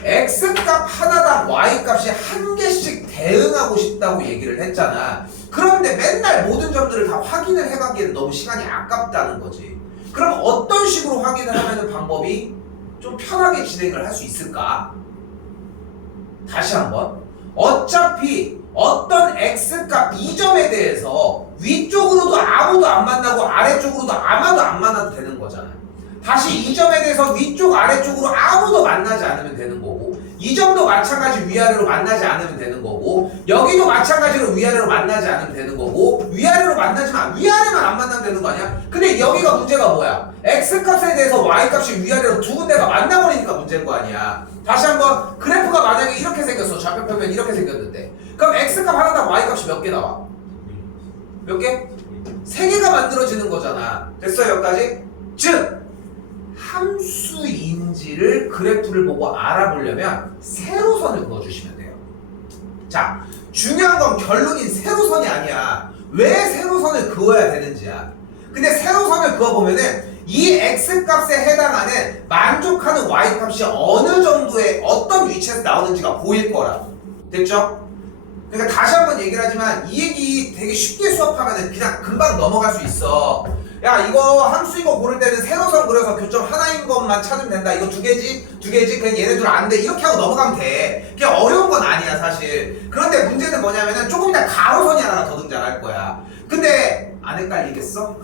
x값 하나당 y값이 한 개씩 대응하고 싶다고 얘기를 했잖아. 그런데 맨날 모든 점들을 다 확인을 해가기에는 너무 시간이 아깝다는 거지. 그럼 어떤 식으로 확인을 하면 방법이 좀 편하게 진행을 할 수 있을까? 다시 한번, 어차피 어떤 x값 이 점에 대해서 위쪽으로도 아무도 안 만나고 아래쪽으로도 아마도 안 만나도 되는 거잖아. 다시 이 점에 대해서 위쪽 아래쪽으로 아무도 만나지 않으면 되는 거고, 이 점도 마찬가지 위아래로 만나지 않으면 되는 거고, 여기도 마찬가지로 위아래로 만나지 않으면 되는 거고, 위아래로 만나지만 위아래만 안 만나면 되는 거 아니야? 근데 여기가 문제가 뭐야? x값에 대해서 y값이 위아래로 두 군데가 만나버리니까 문제인 거 아니야. 다시 한번, 그래프가 만약에 이렇게 생겼어. 좌표표면 이렇게 생겼는데, 그럼 x값 하나당 y값이 몇 개 나와? 몇 개? 세 개가 만들어지는 거잖아. 됐어요, 여기까지? 즉 함수인지를 그래프를 보고 알아보려면 세로선을 그어주시면 돼요. 자, 중요한 건 결론인 세로선이 아니야. 왜 세로선을 그어야 되는지야. 근데 세로선을 그어보면은 이 x값에 해당하는 만족하는 y값이 어느 정도의 어떤 위치에서 나오는지가 보일 거라고. 됐죠? 그러니까 다시 한번 얘기를 하지만 이 얘기 되게 쉽게 수업하면 그냥 금방 넘어갈 수 있어. 야, 이거 함수 이거 고를 때는 세로선 그려서 교점 하나인 것만 찾으면 된다. 이거 두 개지? 그냥 얘네들 안 돼. 이렇게 하고 넘어가면 돼. 그게 어려운 건 아니야, 사실. 그런데 문제는 뭐냐면은 조금 이따 가로선이 하나가 더 등장할 거야. 근데 안 헷갈리겠어?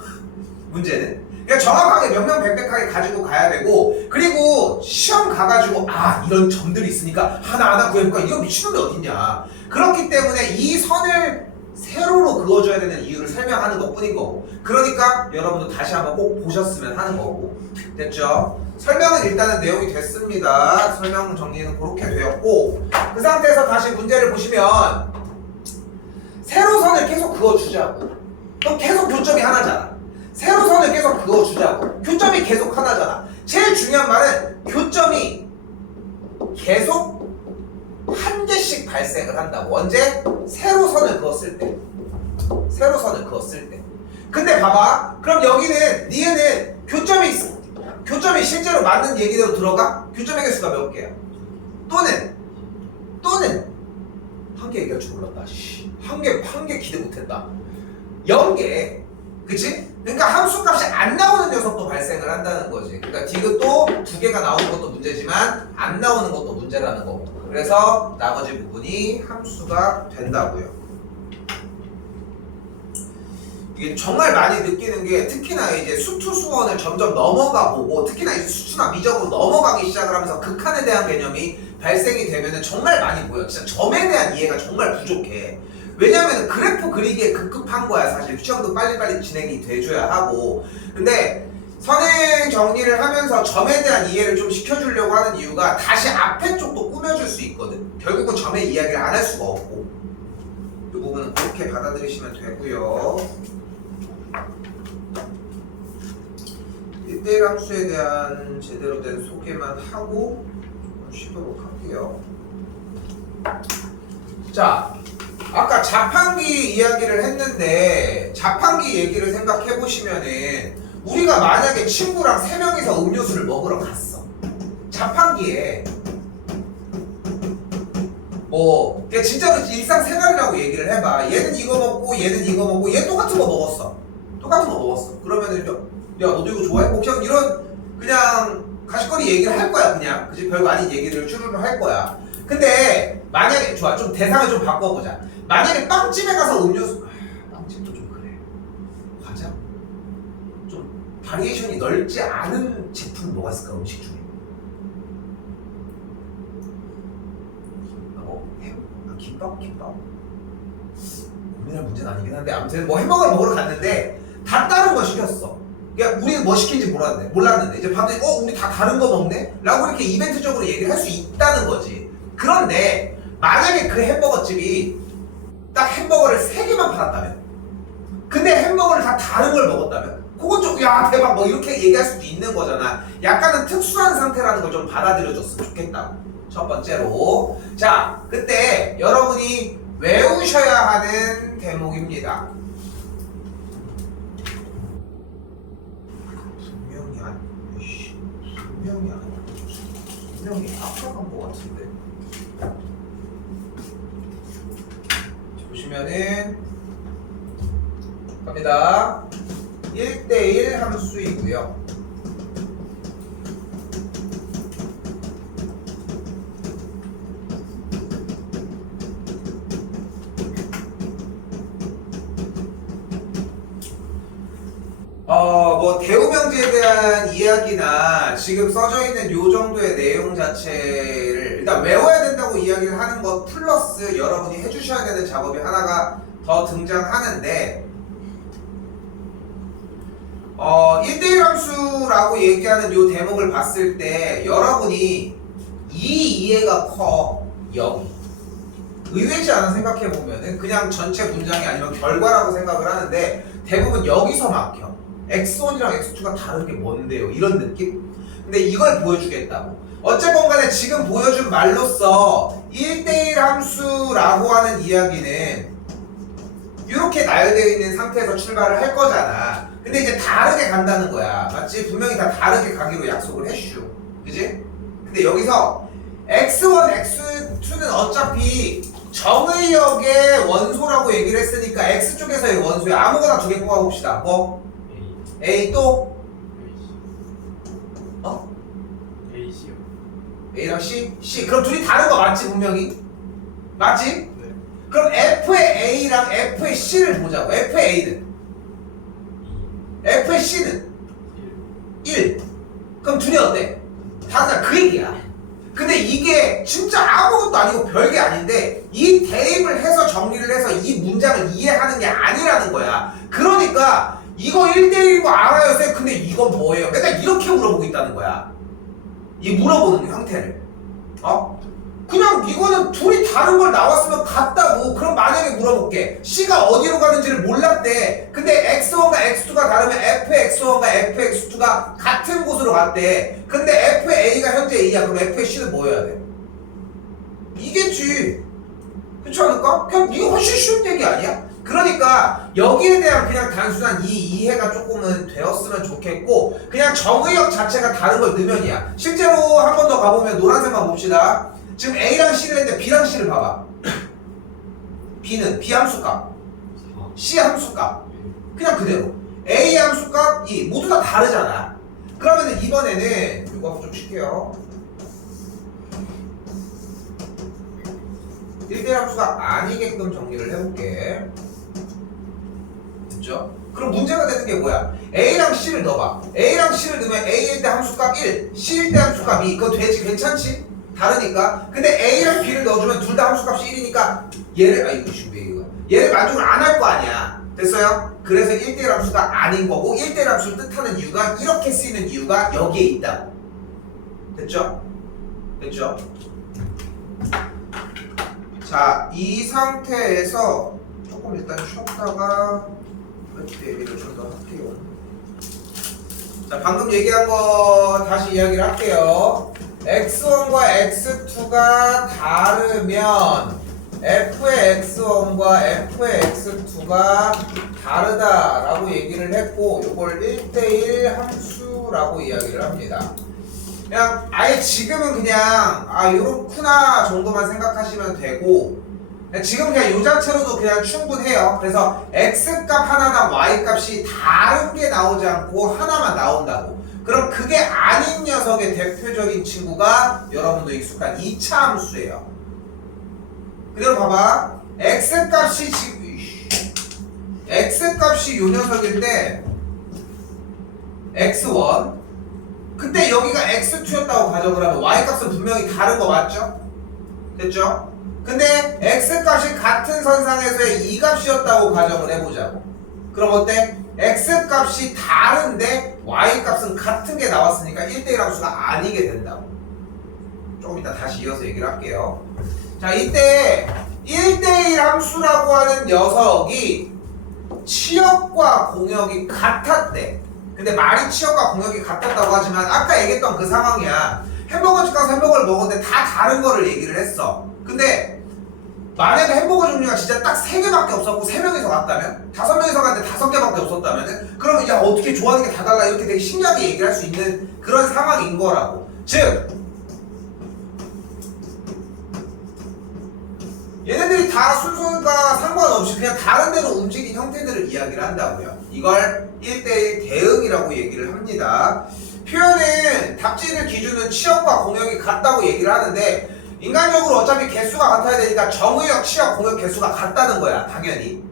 문제는? 그러니까 정확하게 명명백백하게 가지고 가야 되고, 그리고 시험 가가지고 이런 점들이 있으니까 하나하나 구해볼까? 이거 미친놈이 어딨냐. 그렇기 때문에 이 선을 세로로 그어줘야 되는 이유를 설명하는 것 뿐인 거고, 그러니까 여러분도 다시 한번 꼭 보셨으면 하는 거고. 됐죠? 설명은 일단은 내용이 됐습니다. 설명 정리는 그렇게 되었고, 그 상태에서 다시 문제를 보시면 세로선을 계속 그어주자고. 그럼 계속 교점이 하나잖아. 세로선을 계속 그어주자고. 교점이 계속 하나잖아. 제일 중요한 말은 교점이 계속 한 개씩 발생을 한다고. 언제? 세로선을 그었을 때. 세로선을 그었을 때. 근데 봐봐. 그럼 여기는 니에는 교점이 실제로 맞는 얘기대로 들어가? 교점의 개수가 몇 개야? 또는 한 개 얘기할 줄 몰랐다. 한 개 기대 못했다. 0개. 그치? 그러니까 함수값이 안 나오는 녀석도 발생을 한다는 거지. 그러니까 디귿도 두 개가 나오는 것도 문제지만 안 나오는 것도 문제라는 거고. 그래서 나머지 부분이 함수가 된다고요. 이게 정말 많이 느끼는 게 특히나 이제 수투 수원을 점점 넘어가 보고 특히나 이제 수투나 미적으로 넘어가기 시작을 하면서 극한에 대한 개념이 발생이 되면은 정말 많이 보여. 진짜 점에 대한 이해가 정말 부족해. 왜냐면 그래프 그리기에 급급한 거야. 사실 시험도 빨리빨리 진행이 돼줘야 하고. 근데 선행 정리를 하면서 점에 대한 이해를 좀 시켜주려고 하는 이유가 다시 앞에 쪽도 꾸며줄 수 있거든. 결국은 점의 이야기를 안 할 수가 없고. 이 부분은 그렇게 받아들이시면 되고요. 1대1 함수에 대한 제대로 된 소개만 하고 쉬도록 할게요. 자, 아까 자판기 이야기를 했는데 자판기 얘기를 생각해 보시면은 우리가 만약에 친구랑 3명이서 음료수를 먹으러 갔어. 자판기에 뭐 그냥 진짜로 일상생활이라고 얘기를 해봐. 얘는 이거 먹고 얘는 이거 먹고 얘 똑같은 거 먹었어. 그러면은 야 너도 이거 좋아해? 뭐 그냥 이런 그냥 가십거리 얘기를 할 거야. 그냥 그치? 별거 아닌 얘기를 주르르 할 거야. 근데 만약에 좋아, 좀 대상을 좀 바꿔보자. 만약에 빵집에 가서 음료수 빵집도 좀 그래. 과자? 좀 바리에이션이 넓지 않은 제품이 뭐가 있을까? 음식 중에 김밥? 고민할 문제는 아니긴 한데 아무튼 뭐 햄버거를 먹으러 갔는데 다 다른 거 시켰어. 그러니까 우리는 뭐 시킨지 몰랐는데 이제 봤더니 우리 다 다른 거 먹네? 라고 이렇게 이벤트적으로 얘기를 할 수 있다는 거지. 그런데 만약에 그 햄버거집이 딱 햄버거를 3개만 팔았다면, 근데 햄버거를 다 다른 걸 먹었다면 그건 좀 야 대박 뭐 이렇게 얘기할 수도 있는 거잖아. 약간은 특수한 상태라는 걸 좀 받아들여줬으면 좋겠다. 첫 번째로. 자, 그때 여러분이 외우셔야 하는 대목입니다. 분명히 앞서간 것 같은데. 보시면은 갑니다. 1대1 함수이고요. 뭐 대우명제에 대한 이야기나 지금 써져 있는 요 정도의 내용 자체를 일단 외워야 된다고 이야기를 하는 것 플러스 여러분이 해주셔야 되는 작업이 하나가 더 등장하는데 1대1 함수라고 얘기하는 요 대목을 봤을 때 여러분이 이 이해가 커 0. 의외지 않아 생각해보면은 그냥 전체 문장이 아니면 결과라고 생각을 하는데 대부분 여기서 막혀. x1이랑 x2가 다른 게 뭔데요? 이런 느낌? 근데 이걸 보여주겠다고. 어쨌건 간에 지금 보여준 말로써 1대1 함수라고 하는 이야기는 이렇게 나열되어 있는 상태에서 출발을 할 거잖아. 근데 이제 다르게 간다는 거야. 맞지? 분명히 다 다르게 가기로 약속을 했슈. 그지? 근데 여기서 x1, x2는 어차피 정의역의 원소라고 얘기를 했으니까 x쪽에서의 원소야. 아무거나 두 개 뽑아봅시다. 뭐? A 또? 어? A, C요. A랑 C? C. 그럼 둘이 다른 거 맞지 분명히? 맞지? 네. 그럼 F의 A랑 F의 C를 보자고. F의 A는? 2, F의 C는? 1. 1. 그럼 둘이 어때? 다르다 그 얘기야. 근데 이게 진짜 아무것도 아니고 별게 아닌데 이 대입을 해서 정리를 해서 이 문장을 이해하는 게 아니라는 거야. 그러니까 이거 1대1거 알아요 쌤. 근데 이건 뭐예요? 맨날 이렇게 물어보고 있다는 거야. 이 물어보는 형태를. 그냥 이거는 둘이 다른 걸 나왔으면 같다고. 그럼 만약에 물어볼게. C가 어디로 가는지를 몰랐대. 근데 X1과 X2가 다르면 Fx1과 Fx2가 같은 곳으로 갔대. 근데 FA가 현재 A야. 그럼 FC는 뭐여야 돼? 이겠지. 그렇지 않을까? 그냥 이거 훨씬 쉬운 얘기 아니야? 그러니까 여기에 대한 그냥 단순한 이 이해가 조금은 되었으면 좋겠고 그냥 정의역 자체가 다른 걸 넣으면이야. 실제로 한 번 더 가보면 노란색만 봅시다. 지금 A랑 C를 했는데 B랑 C를 봐봐. B는 B 함수값, 4. C 함수값 그냥 그대로 A 함수값 2 모두 다 다르잖아. 그러면 이번에는 이거 좀 칠게요. 1대1 함수가 아니게끔 정리를 해볼게. 됐죠? 그럼 문제가 되는 게 뭐야? A랑 C를 넣어봐. A랑 C를 넣으면 A일 때 함수값 1, C일 때 함수값 2. 그거 되지? 괜찮지? 다르니까. 근데 A랑 B를 넣어주면 둘 다 함수값이 1이니까 얘를 얘를 만족을 안 할 거 아니야. 됐어요? 그래서 1대1 함수가 아닌 거고 1대1 함수를 뜻하는 이유가 이렇게 쓰이는 이유가 여기에 있다고. 됐죠? 됐죠? 자, 이 상태에서 조금 일단 쉬었다가 이렇게 얘기를 좀 더 할게요. 자, 방금 얘기한 거 다시 이야기를 할게요. x1과 x2가 다르면 f의 x1과 f의 x2가 다르다라고 얘기를 했고 이걸 1대1 함수라고 이야기를 합니다. 그냥 아예 지금은 그냥 요렇구나 정도만 생각하시면 되고 지금 그냥 요 자체로도 그냥 충분해요. 그래서 x값 하나당 y값이 다른 게 나오지 않고 하나만 나온다고. 그럼 그게 아닌 녀석의 대표적인 친구가 여러분도 익숙한 2차 함수예요. 그대로 봐봐. x값이 지금 x값이 요 녀석인데 x1 근데 여기가 x2였다고 가정을 하면 y값은 분명히 다른 거 맞죠? 됐죠? 근데 x값이 같은 선상에서의 2값이었다고 가정을 해보자고. 그럼 어때? x값이 다른데 y값은 같은 게 나왔으니까 1대1 함수가 아니게 된다고. 조금 이따 다시 이어서 얘기를 할게요. 자, 이때 1대1 함수라고 하는 녀석이 치역과 공역이 같았대. 근데 말이 치역과 공역이 같았다고 하지만 아까 얘기했던 그 상황이야. 햄버거집 가서 햄버거를 먹었는데 다 다른 거를 얘기를 했어. 근데 만약에 햄버거 종류가 진짜 딱 3개밖에 없었고 3명이서 갔다면 5명이서 갔는데 5개밖에 없었다면 그러면 야 어떻게 좋아하는 게 다 달라 이렇게 되게 신기하게 얘기를 할 수 있는 그런 상황인 거라고. 즉 얘네들이 다 순서가 상관없이 그냥 다른 데로 움직인 형태들을 이야기를 한다고요. 이걸 1대1 대응이라고 얘기를 합니다. 표현은 답지를 기준은 치역과 공역이 같다고 얘기를 하는데 인간적으로 어차피 개수가 같아야 되니까 정의역, 치역, 공역 개수가 같다는 거야. 당연히.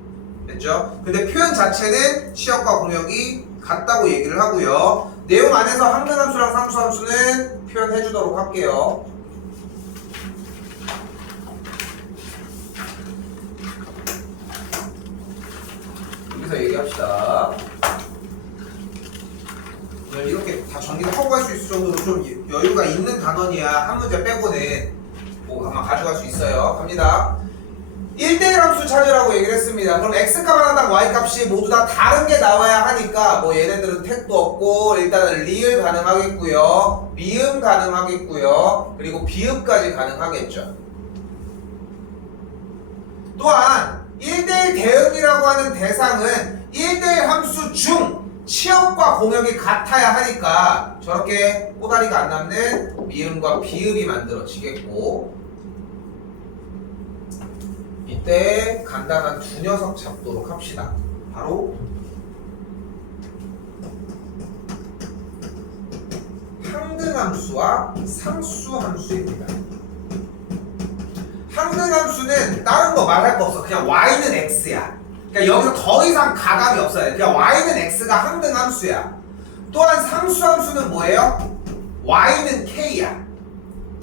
됐죠? 근데 표현 자체는 치역과 공역이 같다고 얘기를 하고요. 내용 안에서 항등함수랑 상수함수는 표현해 주도록 할게요. 여기서 얘기합시다. 이렇게 다 정리를 하고 갈 수 있을 정도로 좀 여유가 있는 단원이야. 한 문제 빼고는 뭐 아마 가져갈 수 있어요. 갑니다. 1대1 함수 찾으라고 얘기를 했습니다. 그럼 x값 하나당 y값이 모두 다 다른 게 나와야 하니까 뭐 얘네들은 택도 없고 일단은 리을 가능하겠고요. 미음 가능하겠고요. 그리고 비읍까지 가능하겠죠. 또한 1대1 대응이라고 하는 대상은 1대1 함수 중 치역과 공역이 같아야 하니까 저렇게 꼬다리가 안 남는 미음과 비읍이 만들어지겠고 이때 간단한 두 녀석 잡도록 합시다. 바로 항등함수와 상수함수입니다. 항등함수는 다른 거 말할 거 없어. 그냥 y는 x야. 그러니까 여기서 더 이상 가감이 없어요. 그냥 y는 x가 항등함수야. 또한 상수함수는 뭐예요? y는 k야.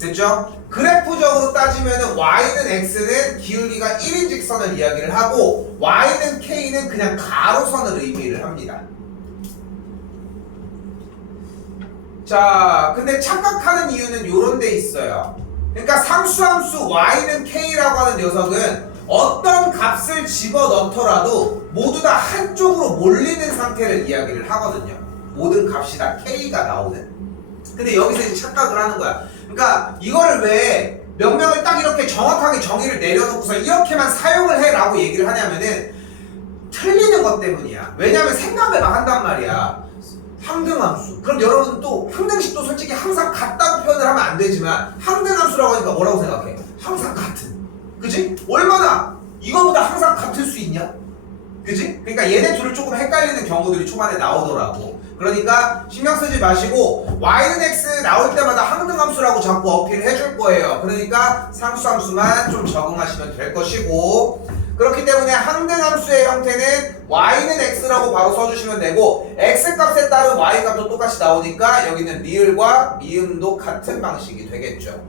됐죠? 그래프적으로 따지면 y는 x는 기울기가 1인 직선을 이야기를 하고 y는 k는 그냥 가로선을 의미를 합니다. 자, 근데 착각하는 이유는 요런 데 있어요. 그러니까 상수함수 y는 k라고 하는 녀석은 어떤 값을 집어넣더라도 모두 다 한쪽으로 몰리는 상태를 이야기를 하거든요. 모든 값이 다 k가 나오는. 근데 여기서 이제 착각을 하는 거야. 그러니까 이거를 왜 명명을 딱 이렇게 정확하게 정의를 내려놓고서 이렇게만 사용을 해라고 얘기를 하냐면은 틀리는 것 때문이야. 왜냐면 생각을 막 한단 말이야. 항등함수. 그럼 여러분 또 항등식도 솔직히 항상 같다고 표현을 하면 안 되지만 항등함수라고 하니까 뭐라고 생각해? 항상 같은. 그치? 얼마나 이거보다 항상 같을 수 있냐? 그치? 그러니까 얘네 둘을 조금 헷갈리는 경우들이 초반에 나오더라고. 그러니까 신경 쓰지 마시고 y는 x 나올 때마다 항등함수라고 자꾸 어필을 해줄 거예요. 그러니까 상수함수만 좀 적응하시면 될 것이고, 그렇기 때문에 항등함수의 형태는 y는 x라고 바로 써주시면 되고 x값에 따른 y값도 똑같이 나오니까 여기는 리을과 미음도 같은 방식이 되겠죠.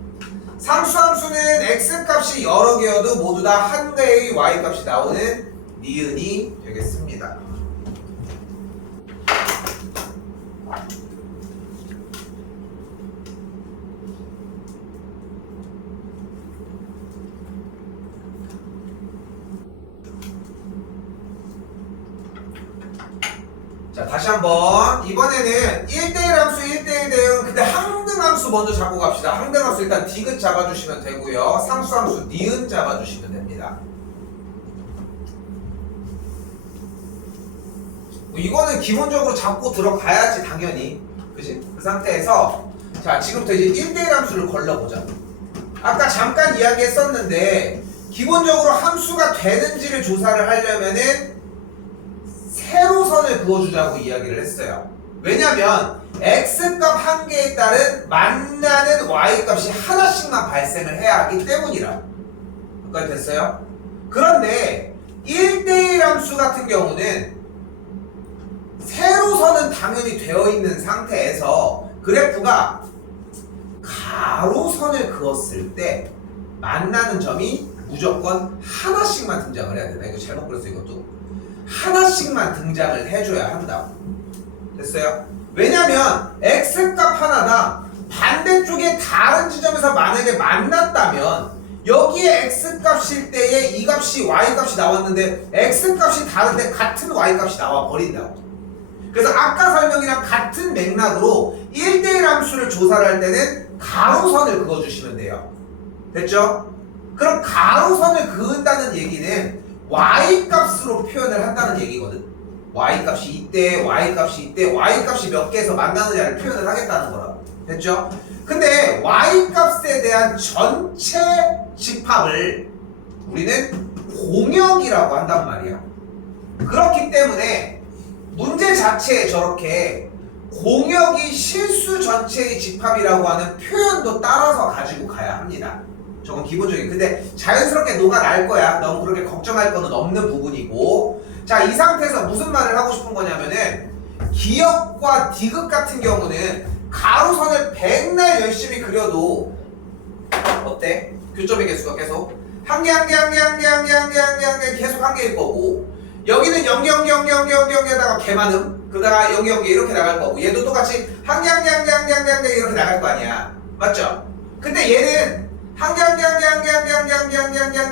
상수함수는 x값이 여러 개여도 모두 다 한 개의 y값이 나오는 니은이 되겠습니다. 자, 다시 한번 이번에는 1대1 함수 1대1 대응. 근데 항등함수 먼저 잡고 갑시다. 항등함수 일단 디귿 잡아주시면 되고요. 상수함수 니은 잡아주시면 됩니다. 이거는 기본적으로 잡고 들어가야지 당연히. 그치? 그 상태에서 자, 지금부터 이제 1대1 함수를 걸러보자. 아까 잠깐 이야기했었는데 기본적으로 함수가 되는지를 조사를 하려면은 세로선을 그어주자고 이야기를 했어요. 왜냐면 x값 한 개에 따른 만나는 y값이 하나씩만 발생을 해야 하기 때문이라. 여기까지 됐어요? 그런데 1대1 함수 같은 경우는 세로선은 당연히 되어 있는 상태에서 그래프가 가로선을 그었을 때 만나는 점이 무조건 하나씩만 등장을 해야 돼. 나 이거 잘못 그렸어. 이것도 하나씩만 등장을 해줘야 한다고. 됐어요? 왜냐면 x값 하나당 반대쪽에 다른 지점에서 만약에 만났다면 여기에 x값일 때에 이 값이 y값이 나왔는데 x값이 다른데 같은 y값이 나와 버린다고. 그래서 아까 설명이랑 같은 맥락으로 1대1 함수를 조사를 할 때는 가로선을 그어주시면 돼요. 됐죠? 그럼 가로선을 그은다는 얘기는 y값으로 표현을 한다는 얘기거든. y값이 이때, y값이 이때, y값이 몇 개에서 만나느냐를 표현을 하겠다는 거라고. 됐죠? 근데 y값에 대한 전체 집합을 우리는 공역이라고 한단 말이야. 그렇기 때문에 문제 자체에 저렇게 공역이 실수 전체의 집합이라고 하는 표현도 따라서 가지고 가야 합니다. 저건 기본적인. 근데 자연스럽게 녹아날 거야. 너무 그렇게 걱정할 거는 없는 부분이고. 자, 이 상태에서 무슨 말을 하고 싶은 거냐면은 기역과 디귿 같은 경우는 가로선을 백날 열심히 그려도 어때? 교점의 개수가 계속 한 개 계속 한 개일 거고, 여기는 0 0에다가 개 많음, 그러다가 0 이렇게 나갈 거고, 얘도 똑같이 한 개 이렇게 나갈 거 아니야. 맞죠? 근데 얘는 한 개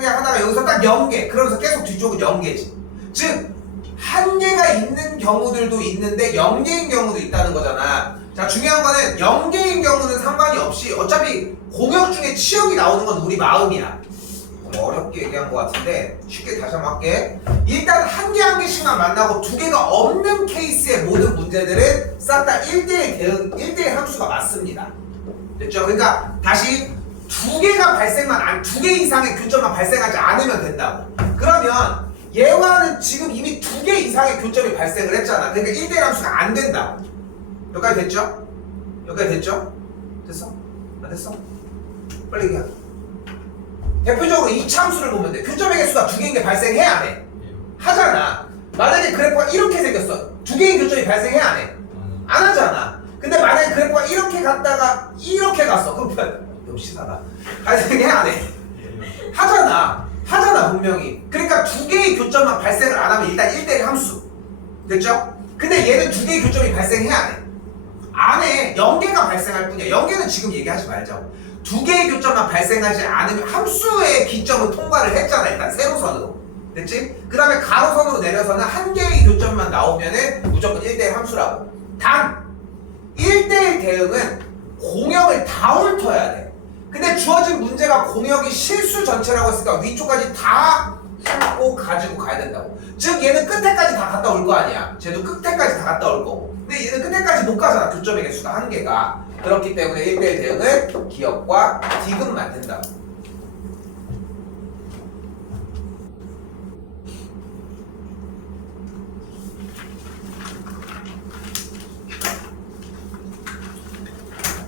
하다가 여기서 딱 0개. 그러면서 계속 뒤쪽은 0개지. 즉 한 개가 있는 경우들도 있는데 0개인 경우도 있다는 거잖아. 자, 중요한 거는 0개인 경우는 상관이 없이 어차피 공역 중에 치역이 나오는 건 우리 마음이야. 어렵게 얘기한 것 같은데 쉽게 다시 한번 할게. 일단 한 개씩만 만나고 두 개가 없는 케이스의 모든 문제들은 싹 다 1대1 대응, 1대1 함수가 맞습니다. 됐죠? 그러니까 다시 두 개가 두 개 이상의 교점만 발생하지 않으면 된다고. 그러면 얘와는 지금 이미 두 개 이상의 교점이 발생을 했잖아. 그러니까 1대1 함수가 안 된다고. 여기까지 됐죠? 여기까지 됐죠? 됐어? 안 됐어? 빨리 얘기해. 대표적으로 이 참수를 보면 돼. 교점의 개수가 두 개인 게 발생해 안 해? 하잖아. 만약에 그래프가 이렇게 생겼어. 두 개의 교점이 발생해 안 해? 안 하잖아. 근데 만약에 그래프가 이렇게 갔다가 이렇게 갔어. 그럼 너무 시사다. 발생해 안 해? 하잖아 분명히. 그러니까 두 개의 교점만 발생을 안 하면 일단 1대1 함수. 됐죠? 근데 얘는 두 개의 교점이 발생해 안 해? 안 해. 0개가 발생할 뿐이야. 0개는 지금 얘기하지 말자고. 두 개의 교점만 발생하지 않으면 함수의 기점은 통과를 했잖아. 일단 세로선으로. 됐지? 그 다음에 가로선으로 내려서는 한 개의 교점만 나오면은 무조건 1대1 함수라고. 단 1대1 대응은 공역을 다 훑어야 돼. 근데 주어진 문제가 공역이 실수 전체라고 했으니까 위쪽까지 다 훑고 가지고 가야 된다고. 즉 얘는 끝에까지 다 갔다 올 거 아니야. 쟤도 끝에까지 다 갔다 올 거고. 근데 얘는 끝에까지 못 가잖아. 교점의 개수가 한 개가. 그렇기 때문에 1대1 대응은 기역과 디귿만 된다고.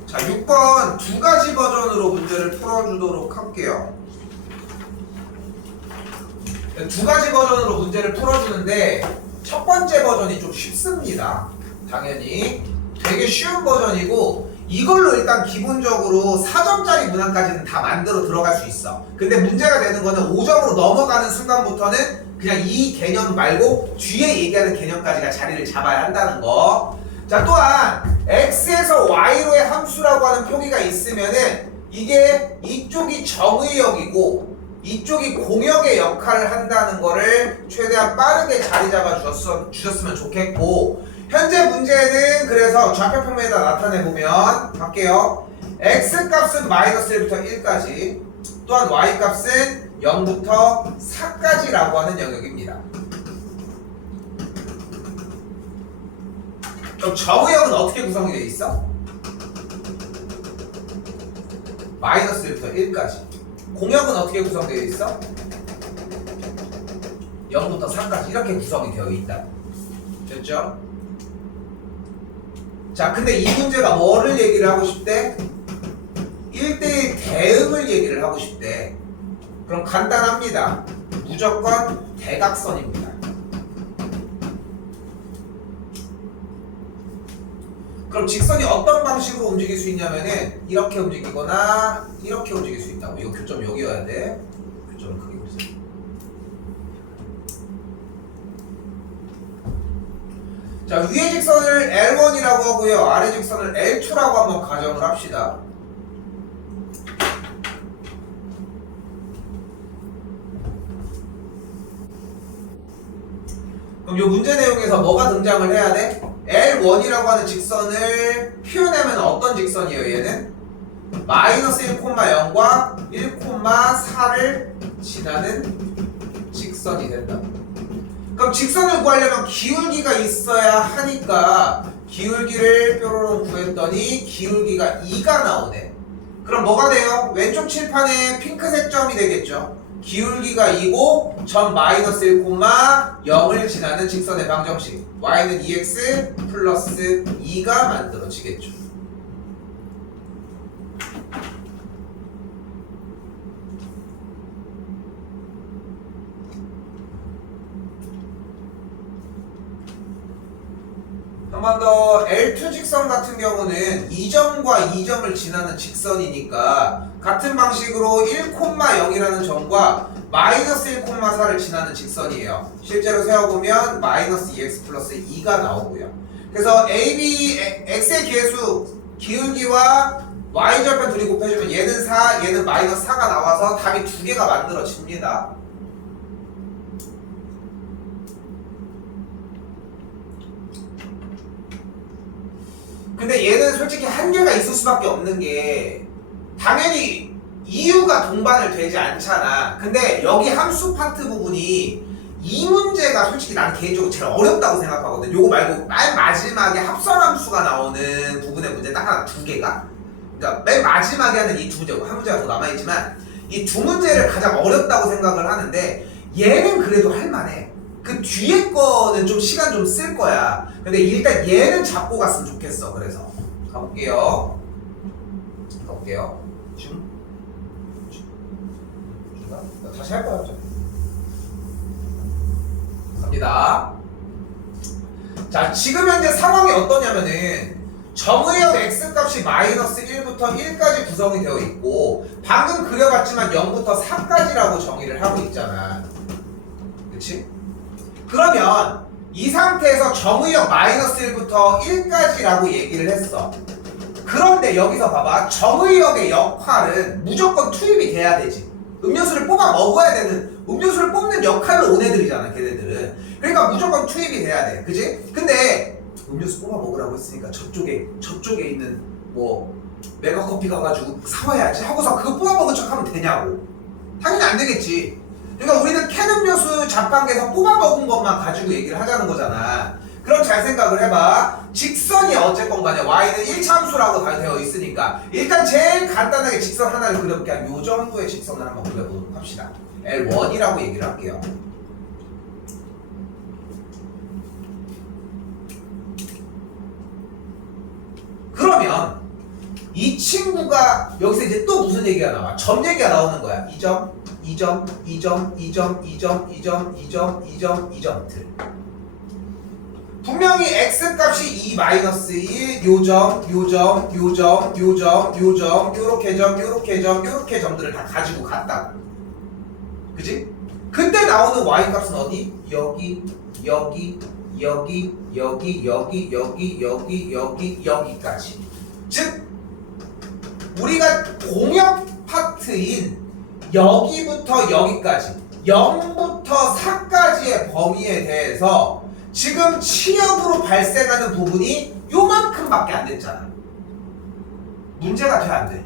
자, 6번 두 가지 버전으로 문제를 풀어주도록 할게요. 두 가지 버전으로 문제를 풀어주는데 첫 번째 버전이 좀 쉽습니다. 당연히 되게 쉬운 버전이고 이걸로 일단 기본적으로 4점짜리 문항까지는 다 만들어 들어갈 수 있어. 근데 문제가 되는 거는 5점으로 넘어가는 순간부터는 그냥 이 개념 말고 뒤에 얘기하는 개념까지가 자리를 잡아야 한다는 거. 자, 또한 x에서 y로의 함수라고 하는 표기가 있으면은 이게 이쪽이 정의역이고 이쪽이 공역의 역할을 한다는 거를 최대한 빠르게 자리 잡아 주셨으면 좋겠고, 현재 문제는 그래서 좌표 평면에다 나타내보면 할게요. x 값은 마이너스 1부터 1까지, 또한 y 값은 0부터 4까지라고 하는 영역입니다. 그럼 정의역은 어떻게 구성이 되어 있어? 마이너스 1부터 1까지. 공역은 어떻게 구성되어 있어? 0부터 4까지 이렇게 구성이 되어 있다. 됐죠? 자, 근데 이 문제가 뭐를 얘기를 하고 싶대? 1대1 대응을 얘기를 하고 싶대. 그럼 간단합니다. 무조건 대각선입니다. 그럼 직선이 어떤 방식으로 움직일 수 있냐면은 이렇게 움직이거나 이렇게 움직일 수 있다고. 이거 교점 여기여야 돼. 교점을 크게 그리세요. 자, 위의 직선을 L1이라고 하고요, 아래 직선을 L2라고 한번 가정을 합시다. 그럼 이 문제 내용에서 뭐가 등장을 해야 돼? L1이라고 하는 직선을 표현하면 어떤 직선이에요, 얘는? 마이너스 1,0과 1,4를 지나는 직선이 된다. 그럼 직선을 구하려면 기울기가 있어야 하니까 기울기를 뾰로롱 구했더니 기울기가 2가 나오네. 그럼 뭐가 돼요? 왼쪽 칠판에 핑크색 점이 되겠죠. 기울기가 2고 점 마이너스 1,0을 지나는 직선의 방정식 y는 2x 플러스 2가 만들어지겠죠. 한 번 더, L2 직선 같은 경우는 2점과 2점을 지나는 직선이니까 같은 방식으로 1,0이라는 점과 마이너스 1,4를 지나는 직선이에요. 실제로 세워보면 마이너스 2x 플러스 2가 나오고요. 그래서 AB, x의 개수, 기울기와 y절편 둘이 곱해주면 얘는 4, 얘는 마이너스 4가 나와서 답이 두 개가 만들어집니다. 근데 얘는 솔직히 한계가 있을 수밖에 없는 게 당연히 이유가 동반을 되지 않잖아. 근데 여기 함수 파트 부분이 이 문제가 솔직히 나는 개인적으로 제일 어렵다고 생각하거든. 요거 말고 맨 마지막에 합성함수가 나오는 부분의 문제 딱 하나 두 개가, 그러니까 맨 마지막에 하는 이 두 문제, 한 문제가 더 남아있지만 이 두 문제를 가장 어렵다고 생각을 하는데 얘는 그래도 할만해. 그 뒤에 거는 좀 시간 좀 쓸 거야. 근데 일단 얘는 잡고 갔으면 좋겠어. 그래서 가볼게요. 다시 할 거야. 갑니다. 자, 지금 현재 상황이 어떠냐면은 정의역 x값이 마이너스 1부터 1까지 구성이 되어 있고 방금 그려봤지만 0부터 4까지라고 정의를 하고 있잖아. 그치? 그러면 이 상태에서 정의역 마이너스 1부터 1까지라고 얘기를 했어. 그런데 여기서 봐봐. 정의역의 역할은 무조건 투입이 돼야 되지. 음료수를 뽑아 먹어야 되는, 음료수를 뽑는 역할로 온 애들이잖아, 걔네들은. 그러니까 무조건 투입이 돼야 돼. 그지? 근데 음료수 뽑아 먹으라고 했으니까 저쪽에 있는 뭐 메가커피 가가지고 사와야지 하고서 그거 뽑아 먹은 척 하면 되냐고. 당연히 안 되겠지. 그러니까 우리는 캔 음료수 자판기에서 뽑아 먹은 것만 가지고 얘기를 하자는 거잖아. 그럼 잘 생각을 해봐. 직선이 어쨌건 간에 y는 1차 함수라고 다 되어 있으니까 일단 제일 간단하게 직선 하나를 그려볼게. 한 요 정도의 직선을 한번 그려보도록 합시다. L1이라고 얘기를 할게요. 그러면 이 친구가 여기서 이제 또 무슨 얘기가 나와? 점 얘기가 나오는 거야. 2점, 2점, 2점, 2점, 2점, 2점, 2점, 2점, 2점 들. 분명히 x값이 2 마이너스 1, 요점, 요점, 요점, 요점, 요점, 요렇게 점, 요렇게 점, 요렇게 점들을 다 가지고 갔다고. 그지? 그때 나오는 y값은 어디? 여기, 여기, 여기, 여기, 여기, 여기, 여기, 여기, 여기까지. 즉 우리가 공역 파트인 여기부터 여기까지 0부터 4까지의 범위에 대해서 지금 치역으로 발생하는 부분이 요만큼밖에 안 됐잖아. 문제가 돼, 안 돼?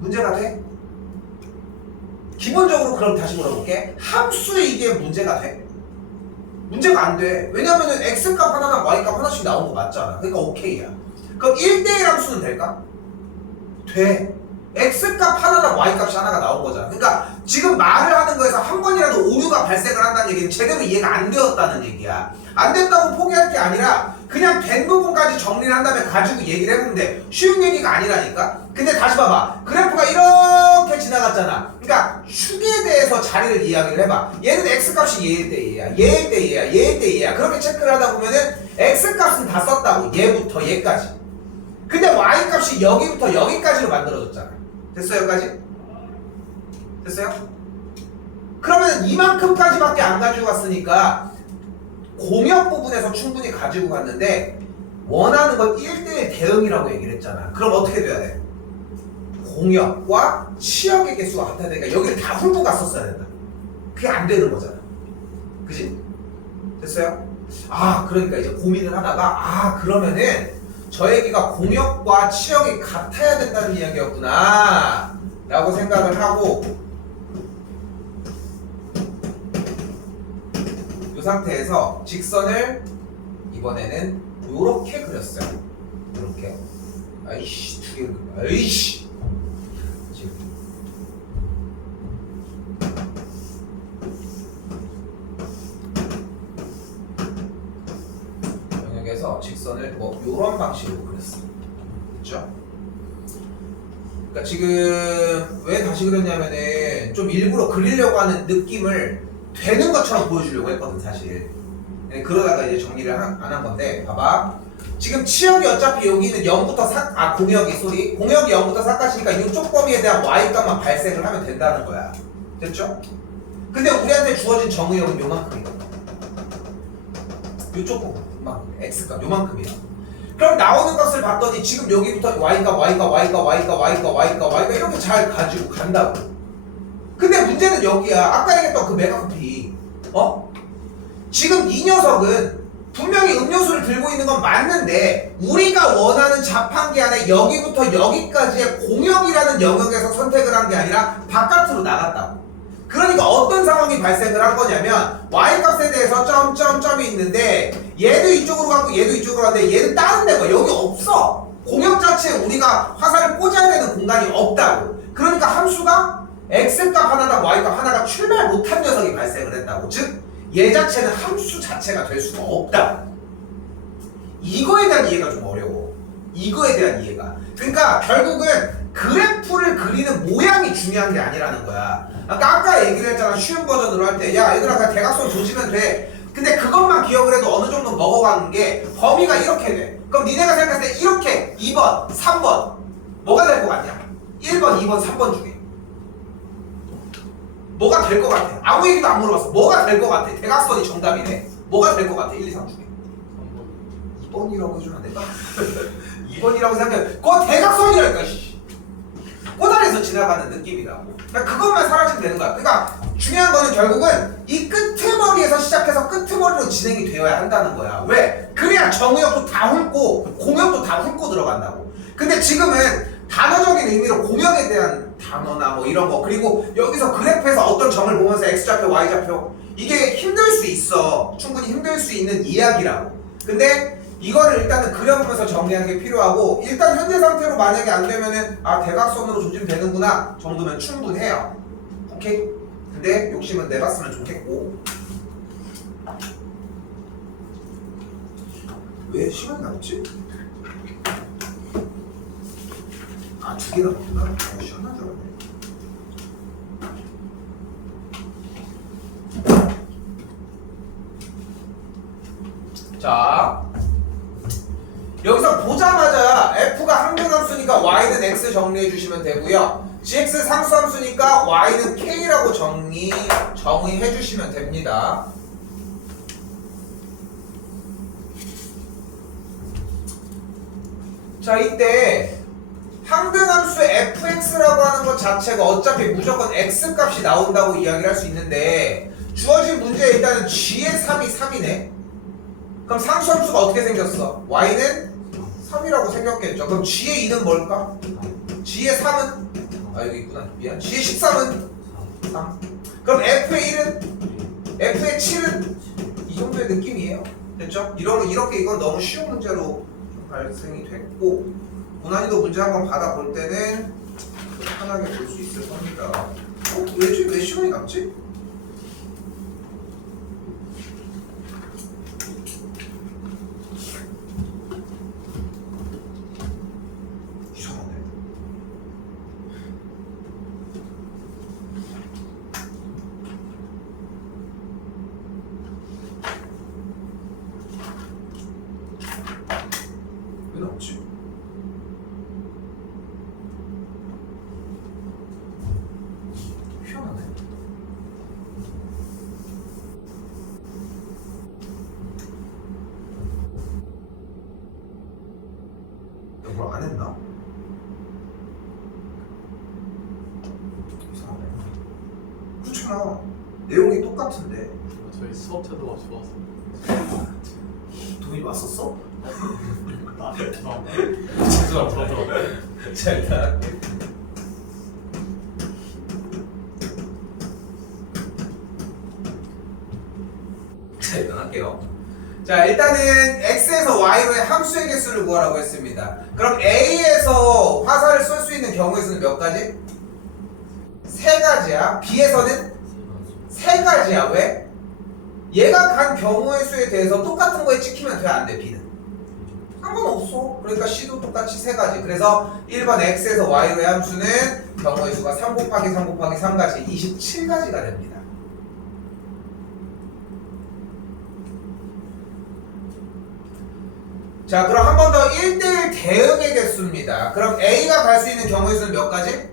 문제가 돼? 기본적으로 그럼 다시 물어볼게. 함수 이게 문제가 돼? 문제가 안 돼. 왜냐면은 x값 하나랑 y값 하나씩 나온 거 맞잖아. 그러니까 오케이야. 그럼 1대1 함수는 될까? 돼. x값 하나랑 y값이 하나가 나온 거잖아. 그러니까 지금 말을 하는 거에서 한 번이라도 오류가 발생을 한다는 얘기는 제대로 이해가 안 되었다는 얘기야. 안 됐다고 포기할 게 아니라 그냥 된 부분까지 정리를 한 다음에 가지고 얘기를 해보면 돼. 쉬운 얘기가 아니라니까. 근데 다시 봐봐. 그래프가 이렇게 지나갔잖아. 그러니까 축에 대해서 자리를 이야기를 해봐. 얘는 x값이 얘일 때 얘야, 얘일 때 얘야, 얘일 때 얘야. 그렇게 체크를 하다 보면은 x값은 다 썼다고. 얘부터 얘까지. 근데 y값이 여기부터 여기까지로 만들어졌잖아. 됐어요, 여기까지? 됐어요? 그러면 이만큼까지밖에 안 가지고 갔으니까 공역 부분에서 충분히 가지고 갔는데 원하는 건 1대1 대응이라고 얘기를 했잖아. 그럼 어떻게 돼야 돼? 공역과 치역의 개수가 같아야 되니까 여기를 다 훑고 갔었어야 된다. 그게 안 되는 거잖아. 그지? 됐어요? 아, 그러니까 이제 고민을 하다가 그러면은 저 얘기가 공역과 치역이 같아야 된다는 이야기였구나 라고 생각을 하고 이 상태에서 직선을 이번에는 요렇게 그렸어요. 요렇게. 아이씨, 두 개, 아이씨. 영역에서 직선을 뭐 요런 방식으로 그렸어. 됐죠? 그러니까 지금 왜 다시 그렸냐면은 좀 일부러 그리려고 하는 느낌을 되는 것처럼 보여주려고 했거든, 사실. 그러다가 이제 정리를 안 한 건데, 봐봐. 지금 치역이 어차피 여기는 0부터 4, 공역이 0부터 4까지니까 이쪽 범위에 대한 y값만 발생을 하면 된다는 거야. 됐죠? 근데 우리한테 주어진 정의역은 요만큼이거든. 요쪽 부분, x값 요만큼이야. 그럼 나오는 값을 봤더니 지금 여기부터 y가 이렇게 잘 가지고 간다고. 근데 문제는 여기야. 아까 얘기했던 그 메가커피. 지금 이 녀석은 분명히 음료수를 들고 있는 건 맞는데 우리가 원하는 자판기 안에 여기부터 여기까지의 공역이라는 영역에서 선택을 한 게 아니라 바깥으로 나갔다고. 그러니까 어떤 상황이 발생을 한 거냐면 y값에 대해서 점점점이 있는데 얘도 이쪽으로 가고 얘도 이쪽으로 가는데 얘는 다른 데가 여기 없어. 공역 자체에 우리가 화살을 꽂아야 되는 공간이 없다고. 그러니까 함수가 x값 하나랑 y값 하나가 출발 못한 녀석이 발생을 했다고. 즉 얘 자체는 함수 자체가 될 수가 없다. 이거에 대한 이해가 좀 어려워. 이거에 대한 이해가. 그러니까 결국은 그래프를 그리는 모양이 중요한 게 아니라는 거야. 아까 얘기를 했잖아. 쉬운 버전으로 할 때 야 얘들아 그냥 대각선 조지면 돼. 근데 그것만 기억을 해도 어느 정도 먹어가는 게 범위가 이렇게 돼. 그럼 니네가 생각했을 때 이렇게 2번, 3번 뭐가 될 것 같냐? 1번, 2번, 3번 중에 뭐가 될 것 같아? 아무 얘기도 안 물어봤어. 뭐가 될 것 같아? 대각선이 정답이네. 뭐가 될 것 같아? 1, 2, 3 중에 2번이라고 해주면 안 될까? 2번이라고 생각해. 그거 대각선이라니까. 꼬다리에서 지나가는 느낌이라고. 그러니까 그것만 사라지면 되는 거야. 그러니까 중요한 거는 결국은 이 끄트머리에서 시작해서 끄트머리로 진행이 되어야 한다는 거야. 왜? 그래야 정의역도 다 훑고 공역도 다 훑고 들어간다고. 근데 지금은 단어적인 의미로 공역에 대한 단어나 뭐 이런 거, 그리고 여기서 그래프에서 어떤 점을 보면서 x좌표 y좌표, 이게 힘들 수 있어. 충분히 힘들 수 있는 이야기라고. 근데 이거를 일단은 그려보면서 정리하는 게 필요하고, 일단 현재 상태로 만약에 안 되면은 아 대각선으로 조지면 되는구나 정도면 충분해요. 오케이? 근데 욕심은 내봤으면 좋겠고. 왜 시간이 남지? 아, 2개 남았구나. 시원한 줄 알았네. 자, 여기서 보자마자 f가 항등함수니까 y는 x 정리해 주시면 되고요. gx 상수함수니까 y는 k라고 정의해 주시면 됩니다. 자, 이때 항등함수 fx라고 하는 것 자체가 어차피 무조건 x값이 나온다고 이야기를 할 수 있는데, 주어진 문제에 일단은 g의 3이 3이네. 그럼 상수함수가 어떻게 생겼어? y는 3이라고 생겼겠죠. 그럼 g의 2는 뭘까? g의 3은? 아 여기 있구나. 미안. g의 13은? 3. 그럼 f의 1은? f의 7은? 이 정도의 느낌이에요. 됐죠? 이렇게 이건 너무 쉬운 문제로 좀 발생이 됐고, 고난이도 문제 한번 받아볼 때는 편하게 볼 수 있을 겁니다. 왜 시간이 남지? 이상하네. 왜 남지? 희한하네. 뭘 안 했나? 이상하네. 그렇잖아. 내용이 똑같은데. 저희 수업 태도가 좋았어. 돈이 왔었어? 죄송합니다. 자, 일단 할게요. 자, 일단은 x에서 y로의 함수의 개수를 구하라고 했습니다. 그럼 a에서 화살을 쏠 수 있는 경우의 수는 몇 가지? 3가지야. b에서는 3가지야. 왜? 얘가 간 경우의 수에 대해서 똑같은 거에 찍히면 돼, 안 돼? b는 상관없어. 그러니까 c도 똑같이 3가지. 그래서 1번 x에서 y로의 함수는 경우의 수가 3 곱하기 3 곱하기 3가지 27가지가 됩니다. 자, 그럼 한 번 더 1대1 대응의 개수입니다. 그럼 A가 갈 수 있는 경우의 수는 몇 가지?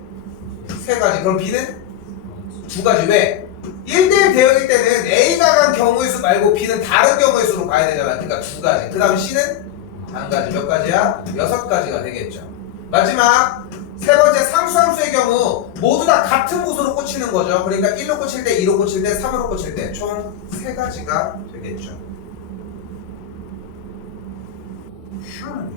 3가지. 그럼 B는? 2가지. 왜? 1대1 대응일 때는 A가 간 경우의 수 말고 B는 다른 경우의 수로 가야 되잖아. 그러니까 2가지. 그 다음 C는? 한 가지 몇 가지야? 6가지가 되겠죠. 마지막 세 번째 상수함수의 경우 모두 다 같은 곳으로 꽂히는 거죠. 그러니까 1로 꽂힐 때, 2로 꽂힐 때, 3으로 꽂힐 때 총 3가지가 되겠죠. 시원하네.